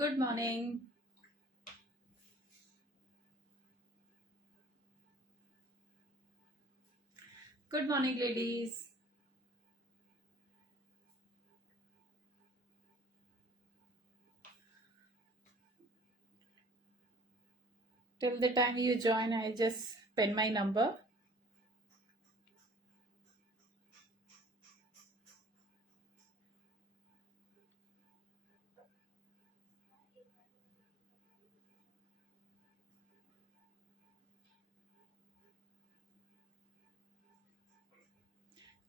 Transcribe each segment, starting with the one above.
Good morning. Good morning, ladies. Till the time you join, I just pin my number.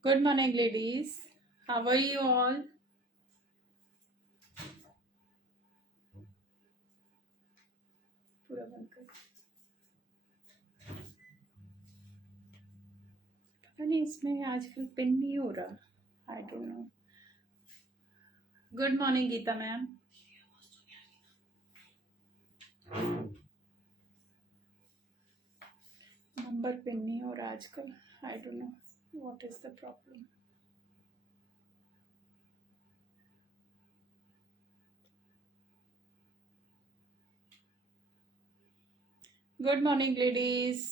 Good morning, ladies. How are you all? पूरा बंद कर। पता नहीं इसमें आजकल pin नहीं हो रहा। I don't know. Good morning, Geeta ma'am. Number pin नहीं हो रहा आजकल। I don't know what is the problem. Good morning, ladies.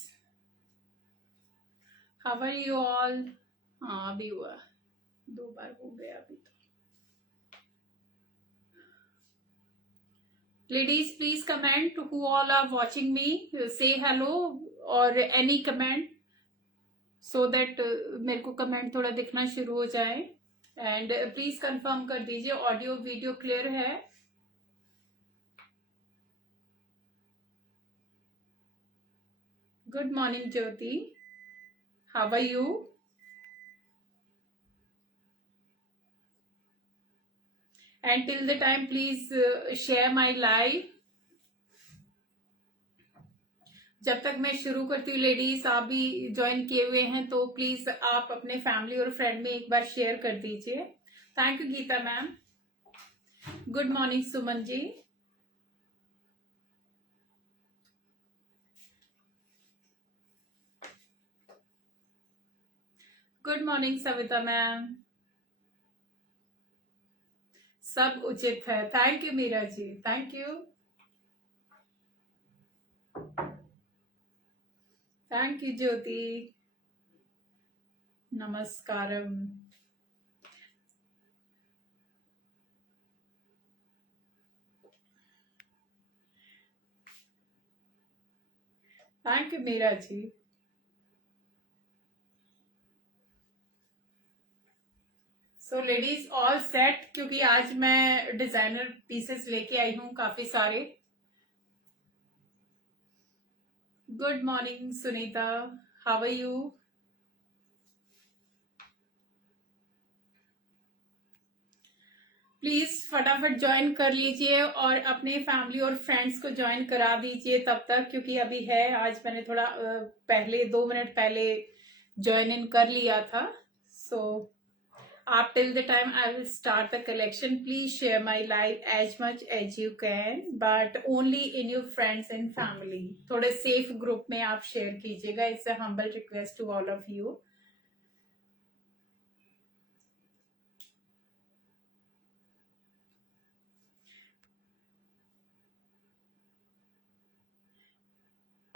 How are you all? हाँ अभी हुआ, 2 बार हो गया अभी तो। Ladies, please comment who all are watching me. Say hello or any comment so that मेरे को कमेंट थोड़ा दिखना शुरू हो जाए। एंड प्लीज कंफर्म कर दीजिए ऑडियो वीडियो क्लियर है। Good morning Jyoti, how are you? And till the time please share my live. जब तक मैं शुरू करती हूँ लेडीज, आप भी ज्वाइन किए हुए हैं तो प्लीज आप अपने फैमिली और फ्रेंड में एक बार शेयर कर दीजिए। Thank you Geeta ma'am. Good morning Suman ji. Good morning Savita ma'am. सब उचित है। Thank you Meera ji, thank you. Thank you Jyoti, नमस्कारम। Thank you Meera ji. So ladies all set, क्योंकि आज मैं डिजाइनर पीसेस लेके आई हूँ काफी सारे। Good morning Sunita, how are you? Please फटाफट ज्वाइन कर लीजिए और अपने फैमिली और फ्रेंड्स को ज्वाइन करा दीजिए तब तक, क्योंकि अभी है। आज मैंने थोड़ा पहले 2 मिनट पहले ज्वाइन इन कर लिया था। सो आप till the time I will start the collection, please share my live as much as you can, but only in your friends and family. थोड़े safe group में आप share कीजिएगा। It's a humble request to all of you.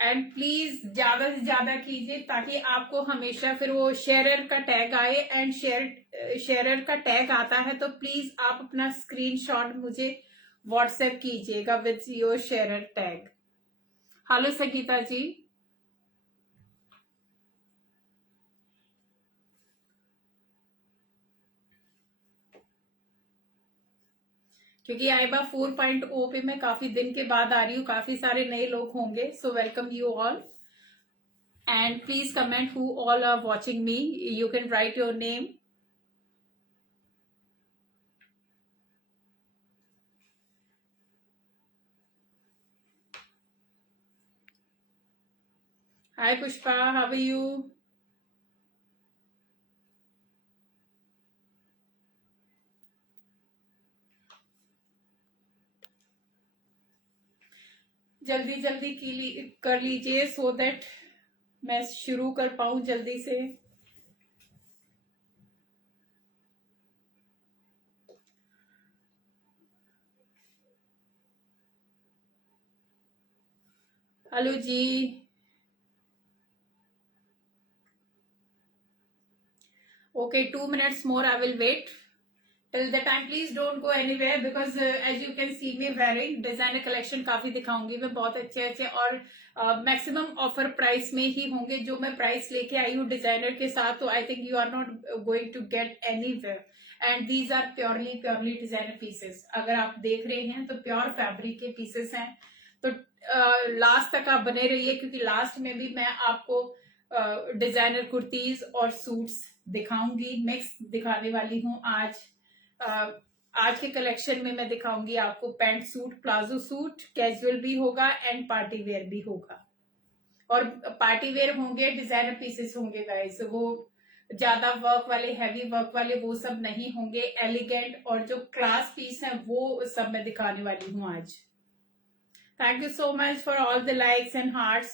And please ज्यादा से ज्यादा कीजिए ताकि आपको हमेशा फिर वो शेयरर का टैग आए। एंड शेयरर का टैग आता है तो प्लीज आप अपना स्क्रीनशॉट मुझे व्हाट्सएप कीजिएगा with your sharer tag. Hello Sangeeta ji. क्योंकि आईबा 4.0 पे मैं काफी दिन के बाद आ रही हूँ, काफी सारे नए लोग होंगे। So welcome you all and please comment who all are watching me. You can write your name. Hi Pushpa, how are you? जल्दी जल्दी कर लीजिए सो दैट मैं शुरू कर पाऊं जल्दी से। हेलो जी। Okay, 2 minutes more I will wait. Till the time please don't go anywhere because as you can see me wearing designer collection काफी दिखाऊंगी मैं, बहुत अच्छे अच्छे और मैक्सिमम ऑफर प्राइस में ही होंगे जो मैं प्राइस लेके आई हूँ डिजाइनर के साथ। तो I think you are not going to get anywhere and these are purely designer pieces. अगर आप देख रहे हैं तो प्योर फैब्रिक के पीसेस हैं। तो लास्ट तक आप बने रहिए क्योंकि लास्ट में भी मैं आपको डिजाइनर कुर्तीज और सूट्स दिखाऊंगी, मिक्स दिखाने वाली हूँ आज। आज के कलेक्शन में मैं दिखाऊंगी आपको pant suit, palazzo suit, casual भी होगा एंड पार्टी वेयर भी होगा। और पार्टी वेयर होंगे, डिजाइनर पीसेस होंगे गाइस, वो ज्यादा वर्क वाले, हैवी वर्क वाले वो सब नहीं होंगे। एलिगेंट और जो क्लास पीस है वो सब मैं दिखाने वाली हूँ आज। Thank you so much for all the likes and hearts.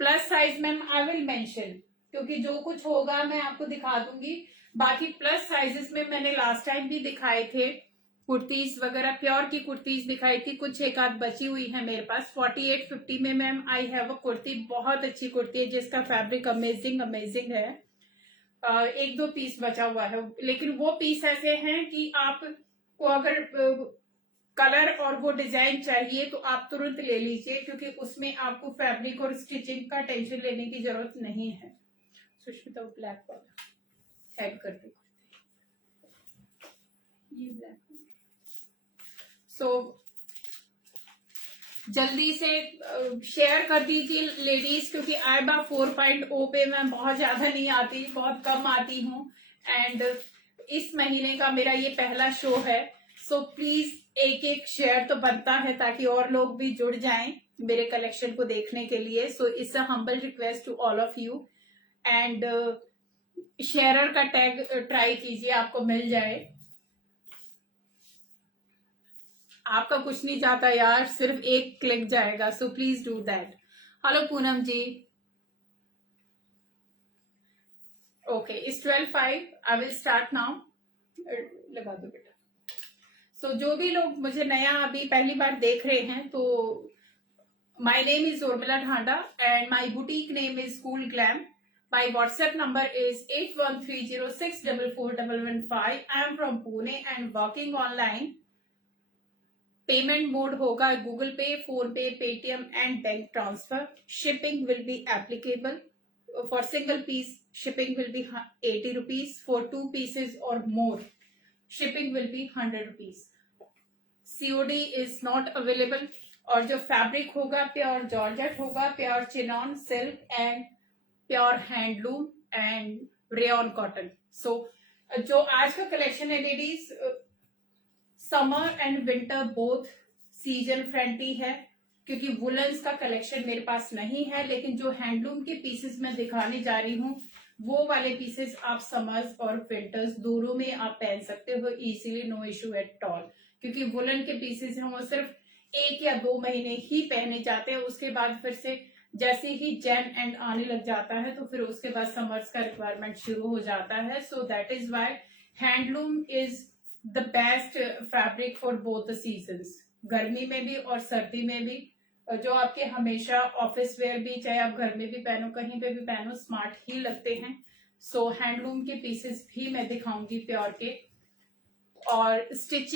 Plus size ma'am I will mention, क्योंकि जो कुछ होगा मैं आपको दिखा दूंगी। बाकी प्लस साइजेस में मैंने लास्ट टाइम भी दिखाए थे कुर्तीज वगैरह, प्योर की कुर्तीज दिखाई थी, कुछ एक आध बची हुई है मेरे पास। 4850 में ma'am I have a kurti, बहुत अच्छी कुर्ती है जिसका फैब्रिक अमेजिंग है। एक दो पीस बचा हुआ है, लेकिन वो पीस ऐसे हैं कि आपको अगर कलर और वो डिजाइन चाहिए तो आप तुरंत ले लीजिए, क्योंकि उसमें आपको फैब्रिक और स्टिचिंग का टेंशन लेने की जरूरत नहीं है। सुष्मिता ब्लैक वाला हेड कर दो, ये ब्लैक। सो जल्दी से शेयर कर दीजिए लेडीज, क्योंकि आईबा 4.0 पे मैं बहुत ज्यादा नहीं आती, बहुत कम आती हूँ एंड इस महीने का मेरा ये पहला शो है। सो प्लीज एक एक शेयर तो बनता है ताकि और लोग भी जुड़ जाएं मेरे कलेक्शन को देखने के लिए। So it's a humble request to all of you and sharer का टैग ट्राई कीजिए, आपको मिल जाए। आपका कुछ नहीं जाता यार, सिर्फ एक क्लिक जाएगा, so please do that. Hello Poonam ji. Okay, it's 12:05, I will start now. लगा दो बेटा। सो जो भी लोग मुझे नया अभी पहली बार देख रहे हैं, तो my name is Urmila Dhanda and my boutique name is cool glam. My WhatsApp number is 8130644115. I am from Pune and working online. Payment mode होगा Google Pay, PhonePe, Paytm and bank transfer. Shipping will be applicable for single piece, shipping will be 80 rupees, for 2 pieces और more shipping will be 100 rupees. COD is not available. और जो fabric होगा pure georgette होगा, pure chinon silk and pure handloom and rayon cotton. So जो आज का collection है ladies, summer and winter both season friendly है, क्योंकि वुलन्स का कलेक्शन मेरे पास नहीं है, लेकिन जो हैंडलूम के पीसेस मैं दिखाने जा रही हूँ वो वाले पीसेस आप समर्स और विंटर्स दोनों में आप पहन सकते हो easily, no issue at all. क्योंकि वुलन के पीसेस हैं वो सिर्फ 1 या 2 महीने ही पहने जाते हैं, उसके बाद फिर से जैसे ही जैन एंड आने लग जाता है तो फिर उसके बाद समर्स का रिक्वायरमेंट शुरू हो जाता है। So that is why handloom is the best fabric for both the seasons, गर्मी में भी और सर्दी में भी, जो आपके हमेशा ऑफिस वेयर भी, चाहे आप घर में भी पहनो, कहीं पे भी पहनो, स्मार्ट ही लगते हैं। सो हैंडलूम के पीसेस भी मैं दिखाऊंगी प्योर के, और स्टिच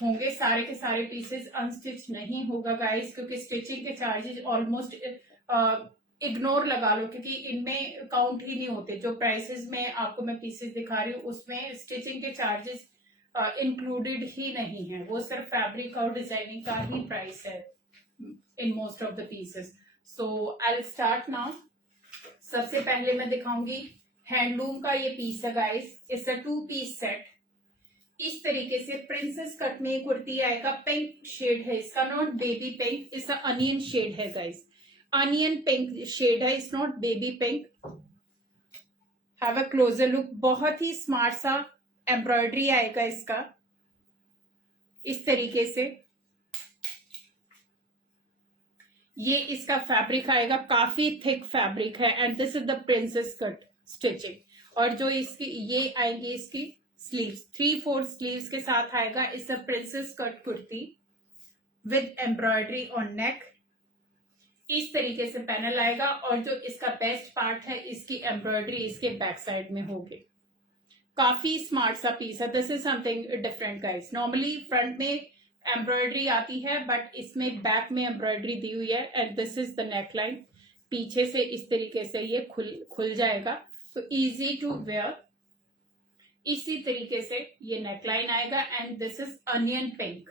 होंगे सारे के सारे पीसेस, अनस्टिच नहीं होगा गाइस, क्योंकि स्टिचिंग के चार्जेस ऑलमोस्ट इग्नोर लगा लो, क्योंकि इनमें काउंट ही नहीं होते। जो प्राइसेस में आपको मैं पीसेस दिखा रही हूँ उसमें स्टिचिंग के चार्जेस इंक्लूडेड ही नहीं है, वो सिर्फ फैब्रिक और डिजाइनिंग का ही प्राइस है in most of the pieces. So I will start now. सबसे पहले मैं दिखाऊंगी हैंडलूम का ये पीस है guys, it's a 2 piece set. इस तरीके से प्रिंसेस कट में कुर्ती आएगा, पिंक शेड है इसका, not baby pink, it's onion shade है गाइस, अनियन पिंक शेड है, it's not baby pink. Have a closer look, बहुत ही स्मार्ट सा एम्ब्रॉयडरी आएगा इसका इस तरीके से। ये इसका फैब्रिक आएगा, काफी थिक फैब्रिक है and this is the princess cut stitching. और जो इसकी ये आएंगी इसकी स्लीव्स, 3/4 स्लीव्स के साथ आएगा। इस princess cut kurti with embroidery on नेक। इस तरीके से पैनल आएगा और जो इसका बेस्ट पार्ट है इसकी एम्ब्रॉयडरी इसके बैक साइड में होगी। काफी स्मार्ट सा पीस है। This is something different guys. Normally front में एम्ब्रॉयडरी आती है बट इसमें बैक में एम्ब्रॉयडरी दी हुई है and this is the neck line. पीछे से इस तरीके से ये खुल जाएगा तो इजी टू वेयर। इसी तरीके से ये नेकलाइन आएगा and this is onion pink.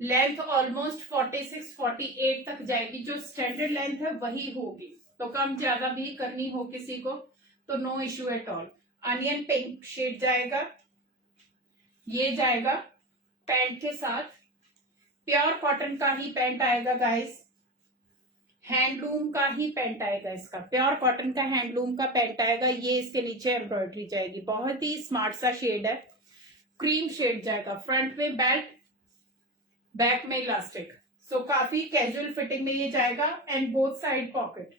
Length almost 46-48 तक जाएगी। जो स्टैंडर्ड लेंथ है वही होगी, तो कम ज्यादा भी करनी हो किसी को तो no issue at all. Onion pink shade जाएगा। ये जाएगा पैंट के साथ। प्योर कॉटन का ही पैंट आएगा गाइस। हैंडलूम का ही पैंट आएगा इसका। प्योर कॉटन का हैंडलूम का पैंट आएगा। ये इसके नीचे एम्ब्रॉयडरी जाएगी। बहुत ही स्मार्ट सा शेड है। क्रीम शेड जाएगा। फ्रंट में बेल्ट, बैक में इलास्टिक। सो काफी कैजुअल फिटिंग में ये जाएगा and both side pocket.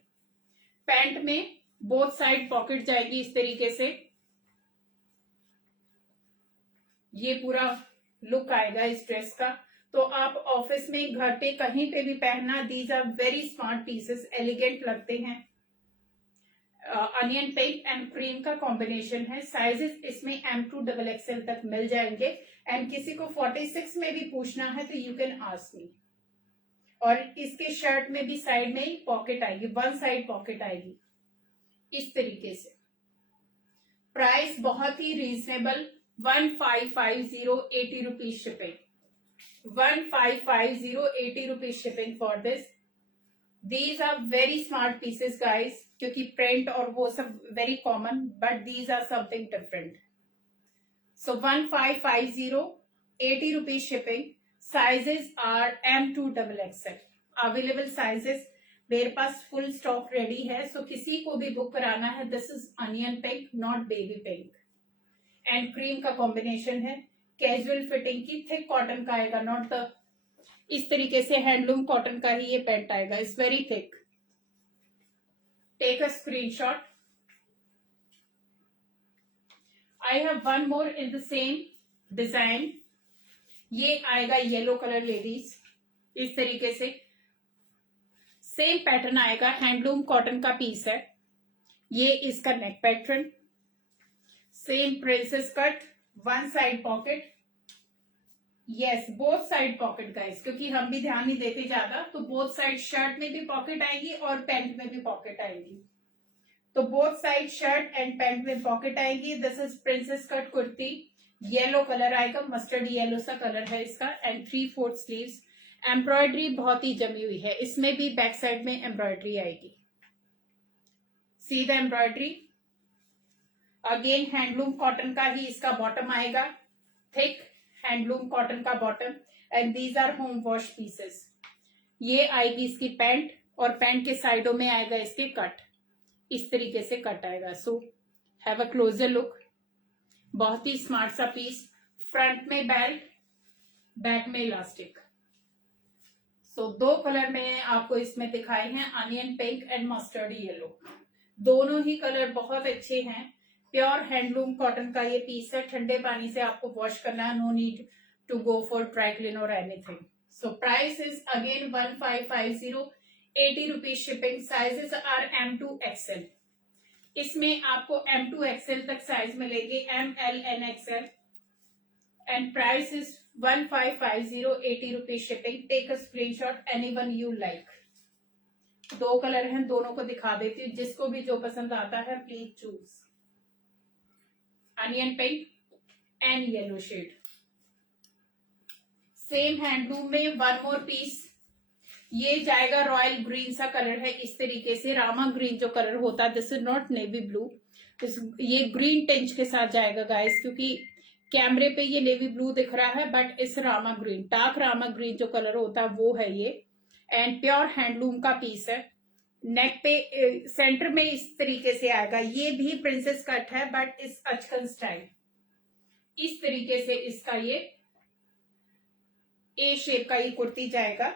Pant में बोथ साइड पॉकेट जाएगी इस तरीके से। ये पूरा लुक आएगा इस ड्रेस का। तो आप ऑफिस में, घर पे, कहीं पे भी पहनना, these are very smart pieces, elegant लगते हैं। अनियन पिंक एंड क्रीम का कॉम्बिनेशन है। साइजेस इसमें M2 XXL तक मिल जाएंगे एंड किसी को 46 में भी पूछना है तो यू कैन आस्क मी। और इसके शर्ट में भी साइड में ही पॉकेट आएगी, वन साइड पॉकेट आएगी इस तरीके से। प्राइस बहुत ही reasonable, 1550, 80 rupees shipping. 1550, 80 rupees shipping for this. These are very smart pieces guys, क्योंकि प्रिंट और वो सब very common, but these are something different. So 1550, 80 rupees shipping. Sizes are M2 XXL। Available sizes मेरे पास full stock ready है। सो किसी को भी बुक कराना है, this is onion pink, not baby pink. And cream का कॉम्बिनेशन है। कैजुअल फिटिंग की, थिक कॉटन का आएगा, नॉट द इस तरीके से हैंडलूम कॉटन का ही ये पैंट आएगा। It's very thick. Take a screenshot. I have one more in the same design. ये आएगा येलो कलर लेडीज, इस तरीके से सेम पैटर्न आएगा। हैंडलूम कॉटन का पीस है। ये इसका neck pattern, same princess cut, one side pocket. Yes, both side pocket guys, क्योंकि हम भी ध्यान नहीं देते ज्यादा। तो बोथ साइड शर्ट में भी पॉकेट आएगी और पैंट में भी पॉकेट आएगी। तो both side shirt and pant में पॉकेट आएगी। This is princess cut kurti. Yellow colour आएगा, मस्टर्ड येलो सा कलर है इसका एंड 3/4 स्लीव्स। एम्ब्रॉयडरी बहुत ही जमी हुई है। इसमें भी बैक साइड में एम्ब्रॉयडरी आएगी। See the embroidery. Again handloom cotton का ही इसका बॉटम आएगा, थिक हैंडलूम कॉटन का bottom and these are home wash pieces. ये आएगी इसकी पैंट और पैंट के साइडों में आएगा इसके कट, इस तरीके से कट आएगा। So have a closer look. बहुत ही स्मार्ट सा पीस। फ्रंट में बेल्ट, बैक में इलास्टिक। सो दो कलर मैंने आपको इसमें दिखाए हैं, onion pink and mustard yellow. दोनों ही कलर बहुत अच्छे हैं। प्योर हैंडलूम कॉटन का ये पीस है। ठंडे पानी से आपको वॉश करना है, no need to go for dry clean और anything. So price is again 1550, 80 rupees shipping. Sizes are M2 XL। इसमें आपको M2 XL तक साइज मिलेंगे, M, L and XL। And price is 1550, 80 rupees shipping. Take a screenshot, anyone you like. दो colour हैं, दोनों को दिखा देती हूँ। जिसको भी जो पसंद आता है please choose. Onion pink and yellow shade. Same handloom में वन मोर पीस। ये जाएगा रॉयल ग्रीन सा कलर है, इस तरीके से रामा ग्रीन जो कलर होता है। This is not navy blue, ये ग्रीन टेंच के साथ जाएगा गाइस, क्योंकि कैमरे पे ये नेवी ब्लू दिख रहा है बट इस Rama green, dark Rama green जो कलर होता है वो है ये। एंड प्योर हैंडलूम का पीस है। नेक पे सेंटर में इस तरीके से आएगा। ये भी प्रिंसेस कट है बट इस अचकन स्टाइल, इस तरीके से इसका ये ए शेप का ये कुर्ती जाएगा।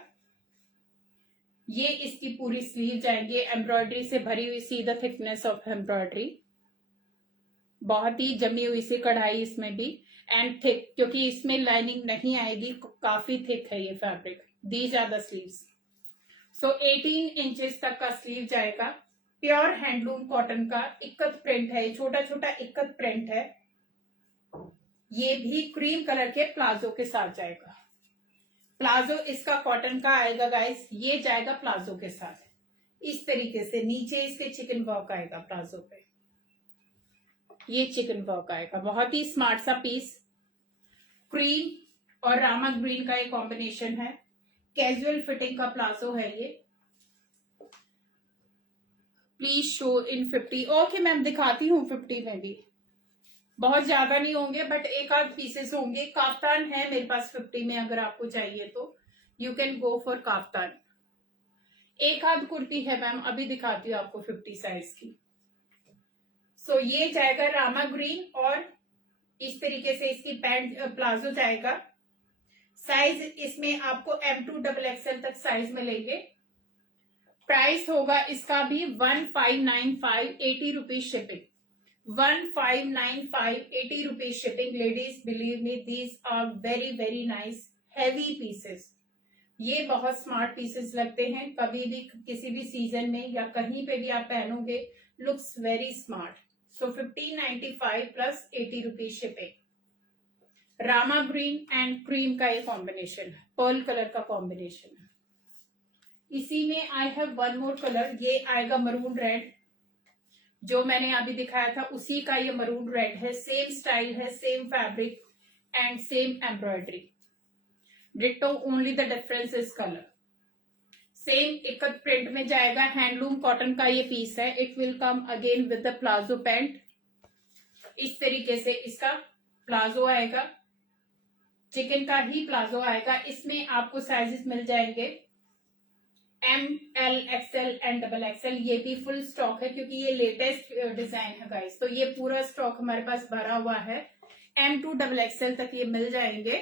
ये इसकी पूरी स्लीव जाएंगी, एम्ब्रॉयडरी से भरी हुई। See the thickness of embroidery, बहुत ही जमी हुई सी कढ़ाई इसमें भी एंड थिक, क्योंकि इसमें लाइनिंग नहीं आएगी, काफी थिक है ये fabric. These are the sleeves. So 18 inches तक का स्लीव जाएगा। प्योर हैंडलूम कॉटन का इक्कत प्रिंट है, छोटा छोटा इक्कत प्रिंट है। ये भी क्रीम कलर के प्लाजो के साथ जाएगा। प्लाजो इसका कॉटन का आएगा गाइस, ये जाएगा प्लाजो के साथ। इस तरीके से नीचे इसके चिकन वर्क आएगा प्लाजो पे, ये चिकन वर्क आएगा। बहुत ही स्मार्ट सा पीस, क्रीम और रामा ग्रीन का ये कॉम्बिनेशन है। कैजुअल फिटिंग का प्लाजो है ये। Please show in 50। Okay ma'am, दिखाती हूँ 50 में भी। बहुत ज्यादा नहीं होंगे बट एक आध पीसेस होंगे। काफ्तान है मेरे पास 50 में, अगर आपको चाहिए तो you can go for kaftan. एक आध कुर्ती है मैम, अभी दिखाती हूँ आपको 50 साइज की। सो ये जाएगा रामा ग्रीन और इस तरीके से इसकी पैंट प्लाजो जाएगा। साइज इसमें आपको M2XXL तक साइज मिलेंगे। प्राइस होगा इसका भी 1595, 80 rupees shipping. 1595, 80 rupees shipping. Ladies believe me, these are very very nice heavy pieces. ये बहुत स्मार्ट पीसेस लगते हैं, कभी भी किसी भी सीजन में या कहीं पे भी आप पहनोगे, looks very smart. So 1595 plus 80 rupees shipping. Rama green and cream का ये कॉम्बिनेशन है, पर्ल कलर का कॉम्बिनेशन है। इसी में आई हैव वन मोर कलर, ये आएगा मरून रेड। जो मैंने अभी दिखाया था उसी का ये मरून रेड है। सेम स्टाइल है, same fabric and same embroidery. Ditto, only the difference is colour. Same ikat print में जाएगा। हैंडलूम कॉटन का ये पीस है। It will come again with the palazzo pant. इस तरीके से इसका प्लाजो आएगा, चिकन का ही प्लाजो आएगा। इसमें आपको साइजेस मिल जाएंगे ML, XL एंड XXL। ये भी फुल स्टॉक है क्योंकि ये लेटेस्ट डिजाइन है गाइस, तो ये पूरा स्टॉक हमारे पास भरा हुआ है। M2XXL तक ये मिल जाएंगे।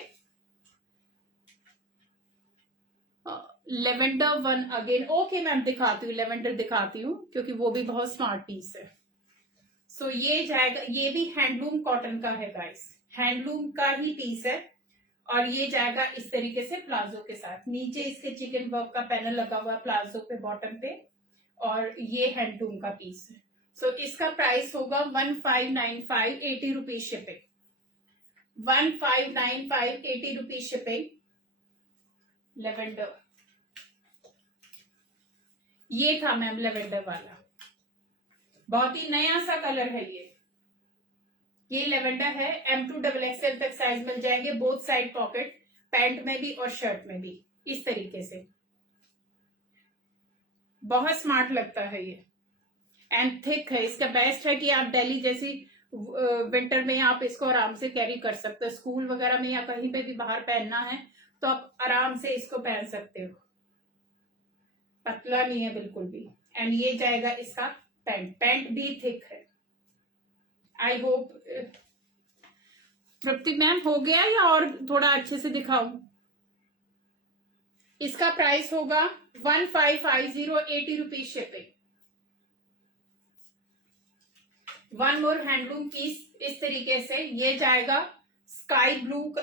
Lavender one again. Okay ma'am, दिखाती हूँ, लेवेंडर दिखाती हूँ क्योंकि वो भी बहुत स्मार्ट पीस है। सो ये जाएगा, ये भी हैंडलूम कॉटन का है गाइस, हैंडलूम का ही पीस है। और ये जाएगा इस तरीके से प्लाजो के साथ। नीचे इसके चिकन वर्क का पैनल लगा हुआ प्लाजो पे, बॉटम पे, और ये हैंडलूम का पीस है। सो इसका प्राइस होगा 1595, 80 rupees shipping. 1595, 80 rupees shipping. Lavender, ये था मैम लेवेंडर वाला, बहुत ही नया सा कलर है ये लेवेंडर है। M2XXL तक साइज मिल जाएंगे, बोथ साइड पॉकेट, पैंट में भी और शर्ट में भी। इस तरीके से बहुत स्मार्ट लगता है ये एंड थिक है। इसका बेस्ट है कि आप दिल्ली जैसी विंटर में आप इसको आराम से कैरी कर सकते हो। स्कूल वगैरह में या कहीं पे भी बाहर पहनना है तो आप आराम से इसको पहन सकते हो। पतला नहीं है बिल्कुल भी। एंड ये जाएगा इसका पैंट, पैंट भी थिक है। आई होप तृप्ति मैम हो गया या और थोड़ा अच्छे से दिखाऊं? इसका प्राइस होगा 1550, 80 rupees shipping. One more handloom piece इस तरीके से, ये जाएगा स्काई ब्लू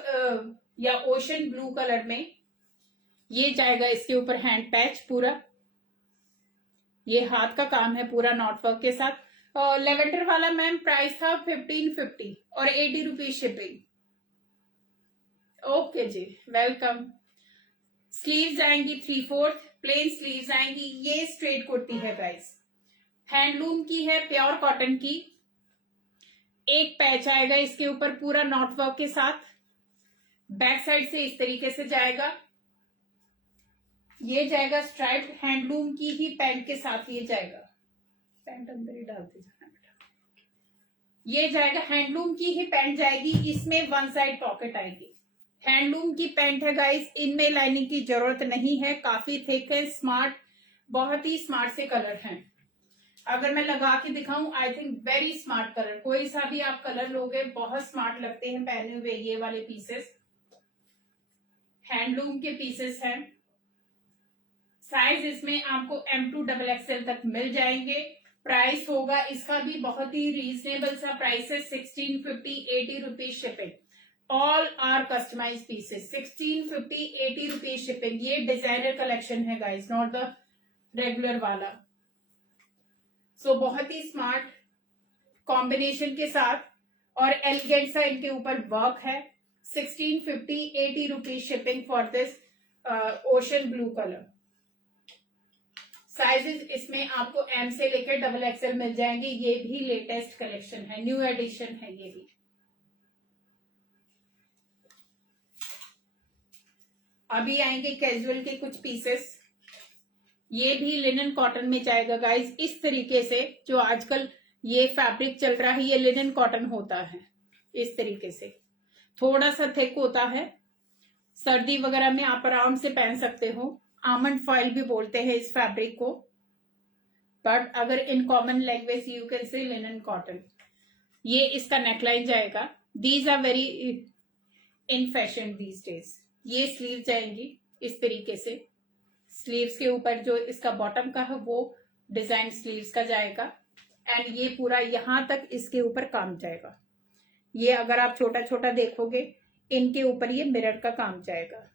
या ओशन ब्लू कलर में। ये जाएगा इसके ऊपर हैंड पैच पूरा, ये हाथ का काम है पूरा नॉट वर्क के साथ। और लेवेंडर वाला मैम प्राइस था 1550 और 80 रुपीज शिपिंग। ओके जी, वेलकम। स्लीव्स आएंगी 3/4 प्लेन स्लीव्स आएंगी। ये स्ट्रेट कुर्ती है गाइस, हैंडलूम की है, प्योर कॉटन की। एक पैच आएगा इसके ऊपर पूरा नॉट वर्क के साथ। बैक साइड से इस तरीके से जाएगा। ये जाएगा स्ट्राइप्ड हैंडलूम की ही पैंट के साथ। ये जाएगा, पैंट अंदर ही डालते जाना बेटा। ये जाएगा हैंडलूम की ही पैंट जाएगी, इसमें वन साइड पॉकेट आएगी। हैंडलूम की पैंट है गाइस, इनमें लाइनिंग की जरूरत नहीं है। काफी थिक है, स्मार्ट, बहुत ही स्मार्ट से कलर हैं। अगर मैं लगा के दिखाऊं, I think very smart colour. कोई सा भी आप कलर लोगे बहुत स्मार्ट लगते हैं पहने हुए ये वाले पीसेस। हैंडलूम के पीसेस हैं। साइज इसमें आपको M2XXL तक मिल जाएंगे। प्राइस होगा इसका भी बहुत ही रीजनेबल सा प्राइस है, 1650, 80 rupees shipping. All are customise pieces, 1650, 80 rupees shipping. ये डिजाइनर कलेक्शन है गाइज, नॉट द रेगुलर वाला। सो बहुत ही स्मार्ट कॉम्बिनेशन के साथ और एलिगेंट सा इनके ऊपर वर्क है। 1650, 80 rupees shipping for this ocean blue colour. Sizes इसमें आपको एम से लेकर डबल एक्सएल मिल जाएंगे। ये भी लेटेस्ट कलेक्शन है, न्यू एडिशन है ये भी। अभी आएंगे कैजुअल के कुछ पीसेस। ये भी लिनन कॉटन में जाएगा गाइज, इस तरीके से। जो आजकल ये फैब्रिक चल रहा है ये लिनन कॉटन होता है, इस तरीके से थोड़ा सा थिक होता है। सर्दी वगैरह में आप आराम से पहन सकते हो। आमंड फॉइल भी बोलते हैं इस फैब्रिक को, बट अगर in common language you can say linen cotton. ये इसका नेकलाइन जाएगा। These are very in fashion these days. ये स्लीव जाएंगी इस तरीके से। स्लीव्स के ऊपर जो इसका बॉटम का है वो डिजाइन स्लीव्स का जाएगा, एंड ये पूरा यहां तक इसके ऊपर काम जाएगा। ये अगर आप छोटा छोटा देखोगे इनके ऊपर ये मिरर का काम जाएगा।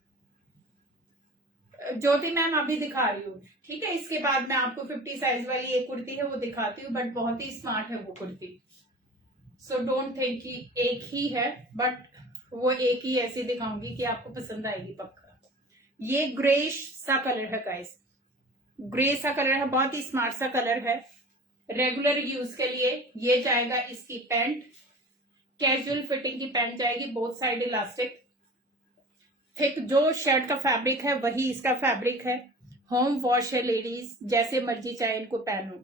ज्योति मैम अभी दिखा रही हूँ, ठीक है। इसके बाद मैं आपको 50 साइज वाली एक कुर्ती है वो दिखाती हूँ, बट बहुत ही स्मार्ट है वो कुर्ती। सो डोंट थिंक कि एक ही है, बट वो एक ही ऐसी दिखाऊंगी कि आपको पसंद आएगी पक्का। ये ग्रेश सा कलर है गाइस, ग्रे सा कलर है, बहुत ही स्मार्ट सा कलर है। रेगुलर यूज के लिए ये जाएगा इसकी पैंट। कैजुअल फिटिंग की पैंट जाएगी, बोथ साइड इलास्टिक। थिक जो शर्ट का फैब्रिक है वही इसका फैब्रिक है। होम वॉश है लेडीज, जैसे मर्जी चाहे इनको पहनो।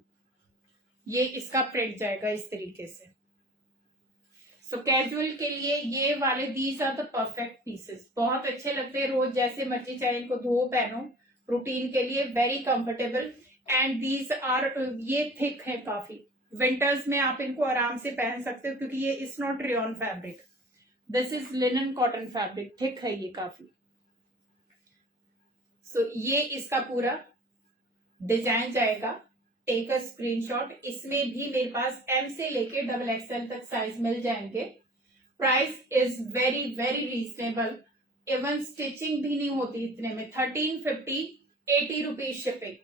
ये इसका प्रिंट जाएगा इस तरीके से। सो कैजुअल के लिए ये वाले these are the perfect pieces. बहुत अच्छे लगते हैं, रोज जैसे मर्जी चाहे इनको धो पहनो। रूटीन के लिए very comfortable, and these are ये थिक है काफी। विंटर्स में आप इनको आराम से पहन सकते हो क्योंकि ये is not rayon fabric, this is linen cotton fabric. Thick है ये काफी। सो ये इसका पूरा डिजाइन जाएगा। Take a screenshot. इसमें भी मेरे पास एम से लेके डबल एक्सएल तक साइज मिल जाएंगे। Price is very very reasonable, even stitching भी नहीं होती इतने में। 1350, 80 rupees shipping.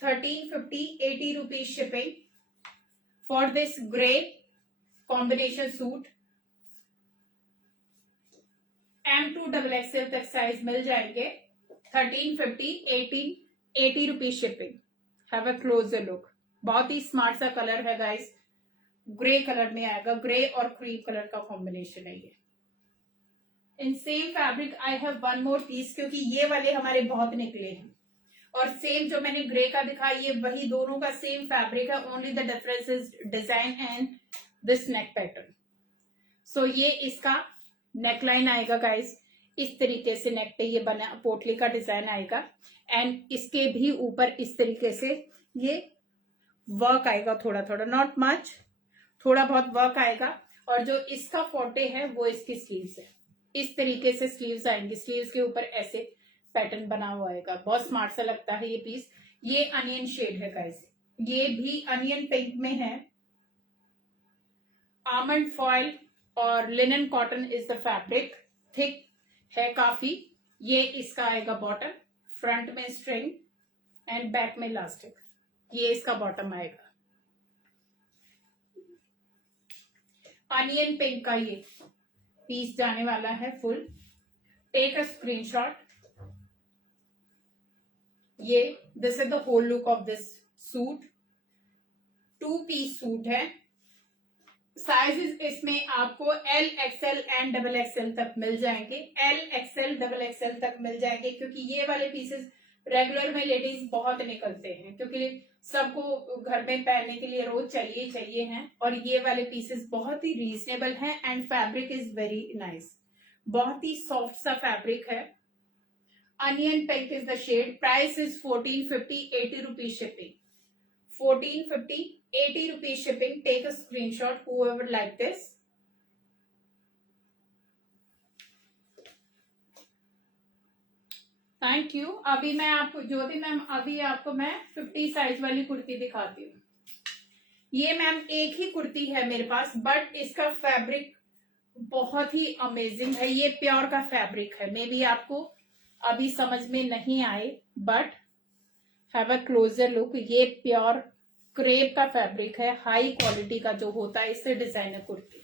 1350, 80 rupees shipping for this grey combination suit. M to double XL तक साइज मिल जाएंगे। 1350, 80 rupees shipping. Have a closer look. बहुत ही स्मार्ट सा कलर है गाइस, ग्रे कलर में आएगा। ग्रे और क्रीम कलर का कॉम्बिनेशन है ये। In same fabric I have one more piece, क्योंकि ये वाले हमारे बहुत निकले हैं। और सेम जो मैंने ग्रे का दिखाया ये वही दोनों का सेम फैब्रिक है, only the difference is design and this neck pattern. So ये इसका नेकलाइन आएगा गाइस, इस तरीके से नेक पे ये बना पोटली का डिजाइन आएगा, एंड इसके भी ऊपर इस तरीके से ये वर्क आएगा। थोड़ा थोड़ा, नॉट मच, थोड़ा बहुत वर्क आएगा। और जो इसका फोटे है वो इसकी स्लीव्स है। इस तरीके से स्लीव्स आएंगी, स्लीव्स के ऊपर ऐसे पैटर्न बना हुआ आएगा। बहुत स्मार्ट सा लगता है ये पीस। ये अनियन शेड है गाइस, ये भी अनियन पिंक में है। आमंड फॉइल और linen cotton is the fabric. Thick है काफी। ये इसका आएगा बॉटम, फ्रंट में स्ट्रिंग एंड बैक में इलास्टिक। ये इसका बॉटम आएगा। अनियन पिंक का ये पीस जाने वाला है फुल। Take a screenshot. ये this is the whole look of this suit. 2 piece suit है। साइजेस इसमें आपको L, XL and double XL तक मिल जाएंगे। एल, एक्सएल, डबल एक्सएल तक मिल जाएंगे, क्योंकि ये वाले पीसेस रेगुलर में लेडीज बहुत निकलते हैं, क्योंकि सबको घर में पहनने के लिए रोज चाहिए चाहिए हैं। और ये वाले पीसेस बहुत ही रीजनेबल हैं and fabric is very nice. बहुत ही सॉफ्ट सा फैब्रिक है। Onion pink is the shade. Price is 1450, 80 rupees shipping. 1450, 80 rupees shipping. Take a screenshot whoever like this। Thank you. अभी मैं आपको ज्योति मैम, अभी आपको मैं 50 साइज वाली कुर्ती दिखाती हूँ। ये मैम एक ही कुर्ती है मेरे पास, बट इसका फैब्रिक बहुत ही अमेजिंग है। ये प्योर का फैब्रिक है, मे बी आपको अभी समझ में नहीं आए, but have a closer look. ये प्योर क्रेप का फैब्रिक है, हाई क्वालिटी का जो होता है, इससे डिजाइनर कुर्ती।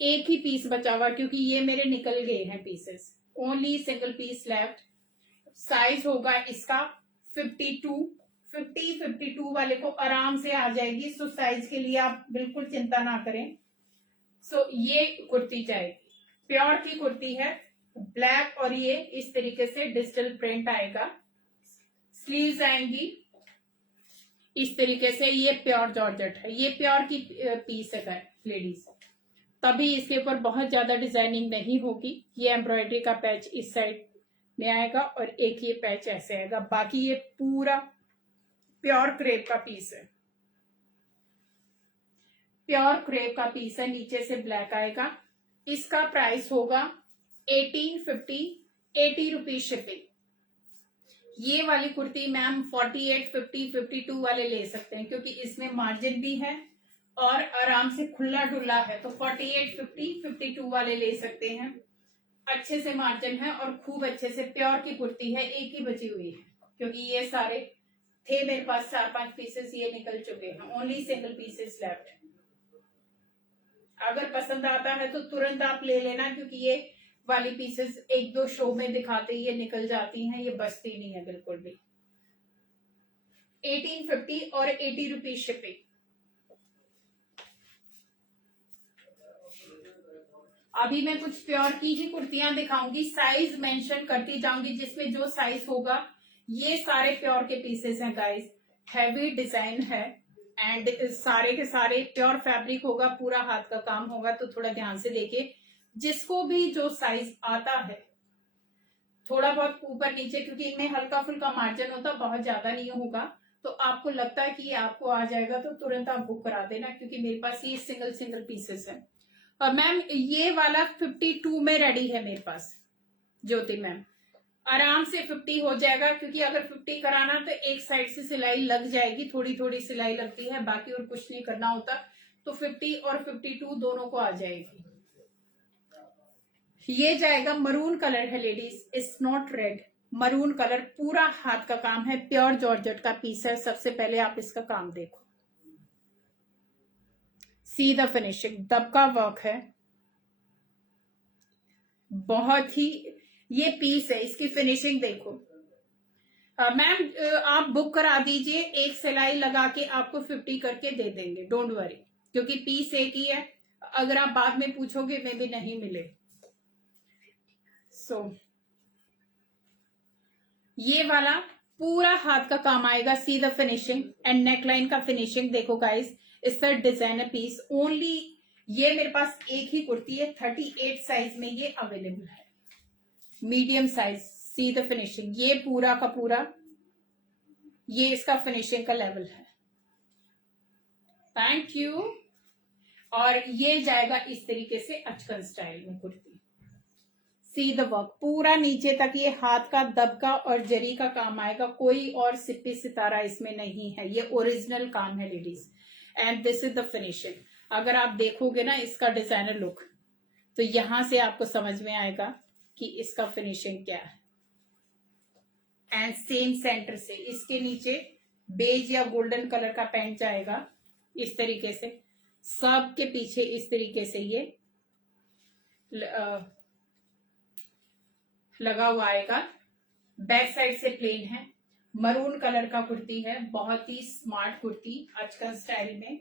एक ही पीस बचा हुआ क्योंकि ये मेरे निकल गए हैं pieces, only single piece left. Size होगा इसका 52, 52 वाले को आराम से आ जाएगी। सो साइज के लिए आप बिल्कुल चिंता ना करें। सो ये कुर्ती जाएगी, प्योर की कुर्ती है, ब्लैक, और ये इस तरीके से डिजिटल प्रिंट आएगा। स्लीव्स आएंगी इस तरीके से। ये प्योर जॉर्जेट है, ये प्योर की पीस है लेडीज, तभी इसके ऊपर बहुत ज्यादा डिजाइनिंग नहीं होगी। ये एम्ब्रॉयडरी का पैच इस साइड में आएगा और एक ये पैच ऐसे आएगा, बाकी ये पूरा प्योर क्रेप का पीस है। प्योर क्रेप का पीस है, नीचे से ब्लैक आएगा। इसका प्राइस होगा 1850, 80 रुपीज शिपिंग। ये वाली कुर्ती मैम 48, 50, 52 वाले ले सकते हैं क्योंकि इसमें मार्जिन भी है और आराम से खुला डुल्ला है। तो 48, 50, 52 वाले ले सकते हैं। अच्छे से मार्जिन है और खूब अच्छे से प्योर की कुर्ती है। एक ही बची हुई है क्योंकि ये सारे थे मेरे पास 4-5 पीसेस, ये निकल चुके हैं। Only single pieces left. अगर पसंद आता है तो तुरंत आप ले लेना क्योंकि ये वाली पीसेस 1-2 शो में दिखाते ही ये निकल जाती हैं, ये बचती नहीं है बिल्कुल भी। 1850 और 80 रुपीज शिपिंग। अभी मैं कुछ प्योर की ही कुर्तियां दिखाऊंगी, साइज मेंशन करती जाऊंगी, जिसमें जो साइज होगा। ये सारे प्योर के पीसेस हैं गाइस, हैवी डिजाइन है एंड सारे के सारे प्योर फैब्रिक होगा, पूरा हाथ का काम होगा। तो थोड़ा ध्यान से देखिए, जिसको भी जो साइज आता है, थोड़ा बहुत ऊपर नीचे, क्योंकि इनमें हल्का फुल्का मार्जिन होता, बहुत ज्यादा नहीं होगा। तो आपको लगता है कि ये आपको आ जाएगा तो तुरंत आप बुक करा देना क्योंकि मेरे पास ये सिंगल सिंगल पीसेस है। और मैम ये वाला 52 में रेडी है मेरे पास, ज्योति मैम। आराम से 50 हो जाएगा क्योंकि अगर 50 कराना तो एक साइड से सिलाई लग जाएगी, थोड़ी थोड़ी सिलाई लगती है, बाकी और कुछ नहीं करना होता। तो 50 और 52 दोनों को आ जाएगी। ये जाएगा, मरून कलर है ladies, it's not red, maroon colour, पूरा हाथ का काम है, प्योर जॉर्जेट का पीस है। सबसे पहले आप इसका काम देखो, सी द फिनिशिंग, दबका वर्क है बहुत ही। ये पीस है, इसकी फिनिशिंग देखो। मैम आप बुक करा दीजिए, एक सिलाई लगा के आपको 50 करके दे देंगे, डोंट वरी, क्योंकि पीस एक ही है। अगर आप बाद में पूछोगे मे भी नहीं मिले। सो ये वाला पूरा हाथ का काम आएगा, see the finishing and neckline का फिनिशिंग देखो guys. It's a designer piece only. ये मेरे पास एक ही कुर्ती है, 38 साइज में ये अवेलेबल है, medium size. C the finishing, ये पूरा का पूरा ये इसका फिनिशिंग का लेवल है। Thank you. और ये जाएगा इस तरीके से अचकन स्टाइल में कुर्ती। सी द वर्क, पूरा नीचे तक ये हाथ का दबका और जरी का काम आएगा, कोई और सिप्पी सितारा इसमें नहीं है, ये ओरिजिनल काम है ladies. And this is the finishing. अगर आप देखोगे ना इसका डिजाइनर लुक, तो यहां से आपको समझ में आएगा कि इसका फिनिशिंग क्या है। एंड सेम सेंटर से इसके नीचे बेज या गोल्डन कलर का पैंट जाएगा इस तरीके से, सबके पीछे इस तरीके से ये लगा हुआ आएगा। बैक साइड से प्लेन है, मरून कलर का कुर्ती है, बहुत ही स्मार्ट कुर्ती आजकल स्टाइल में।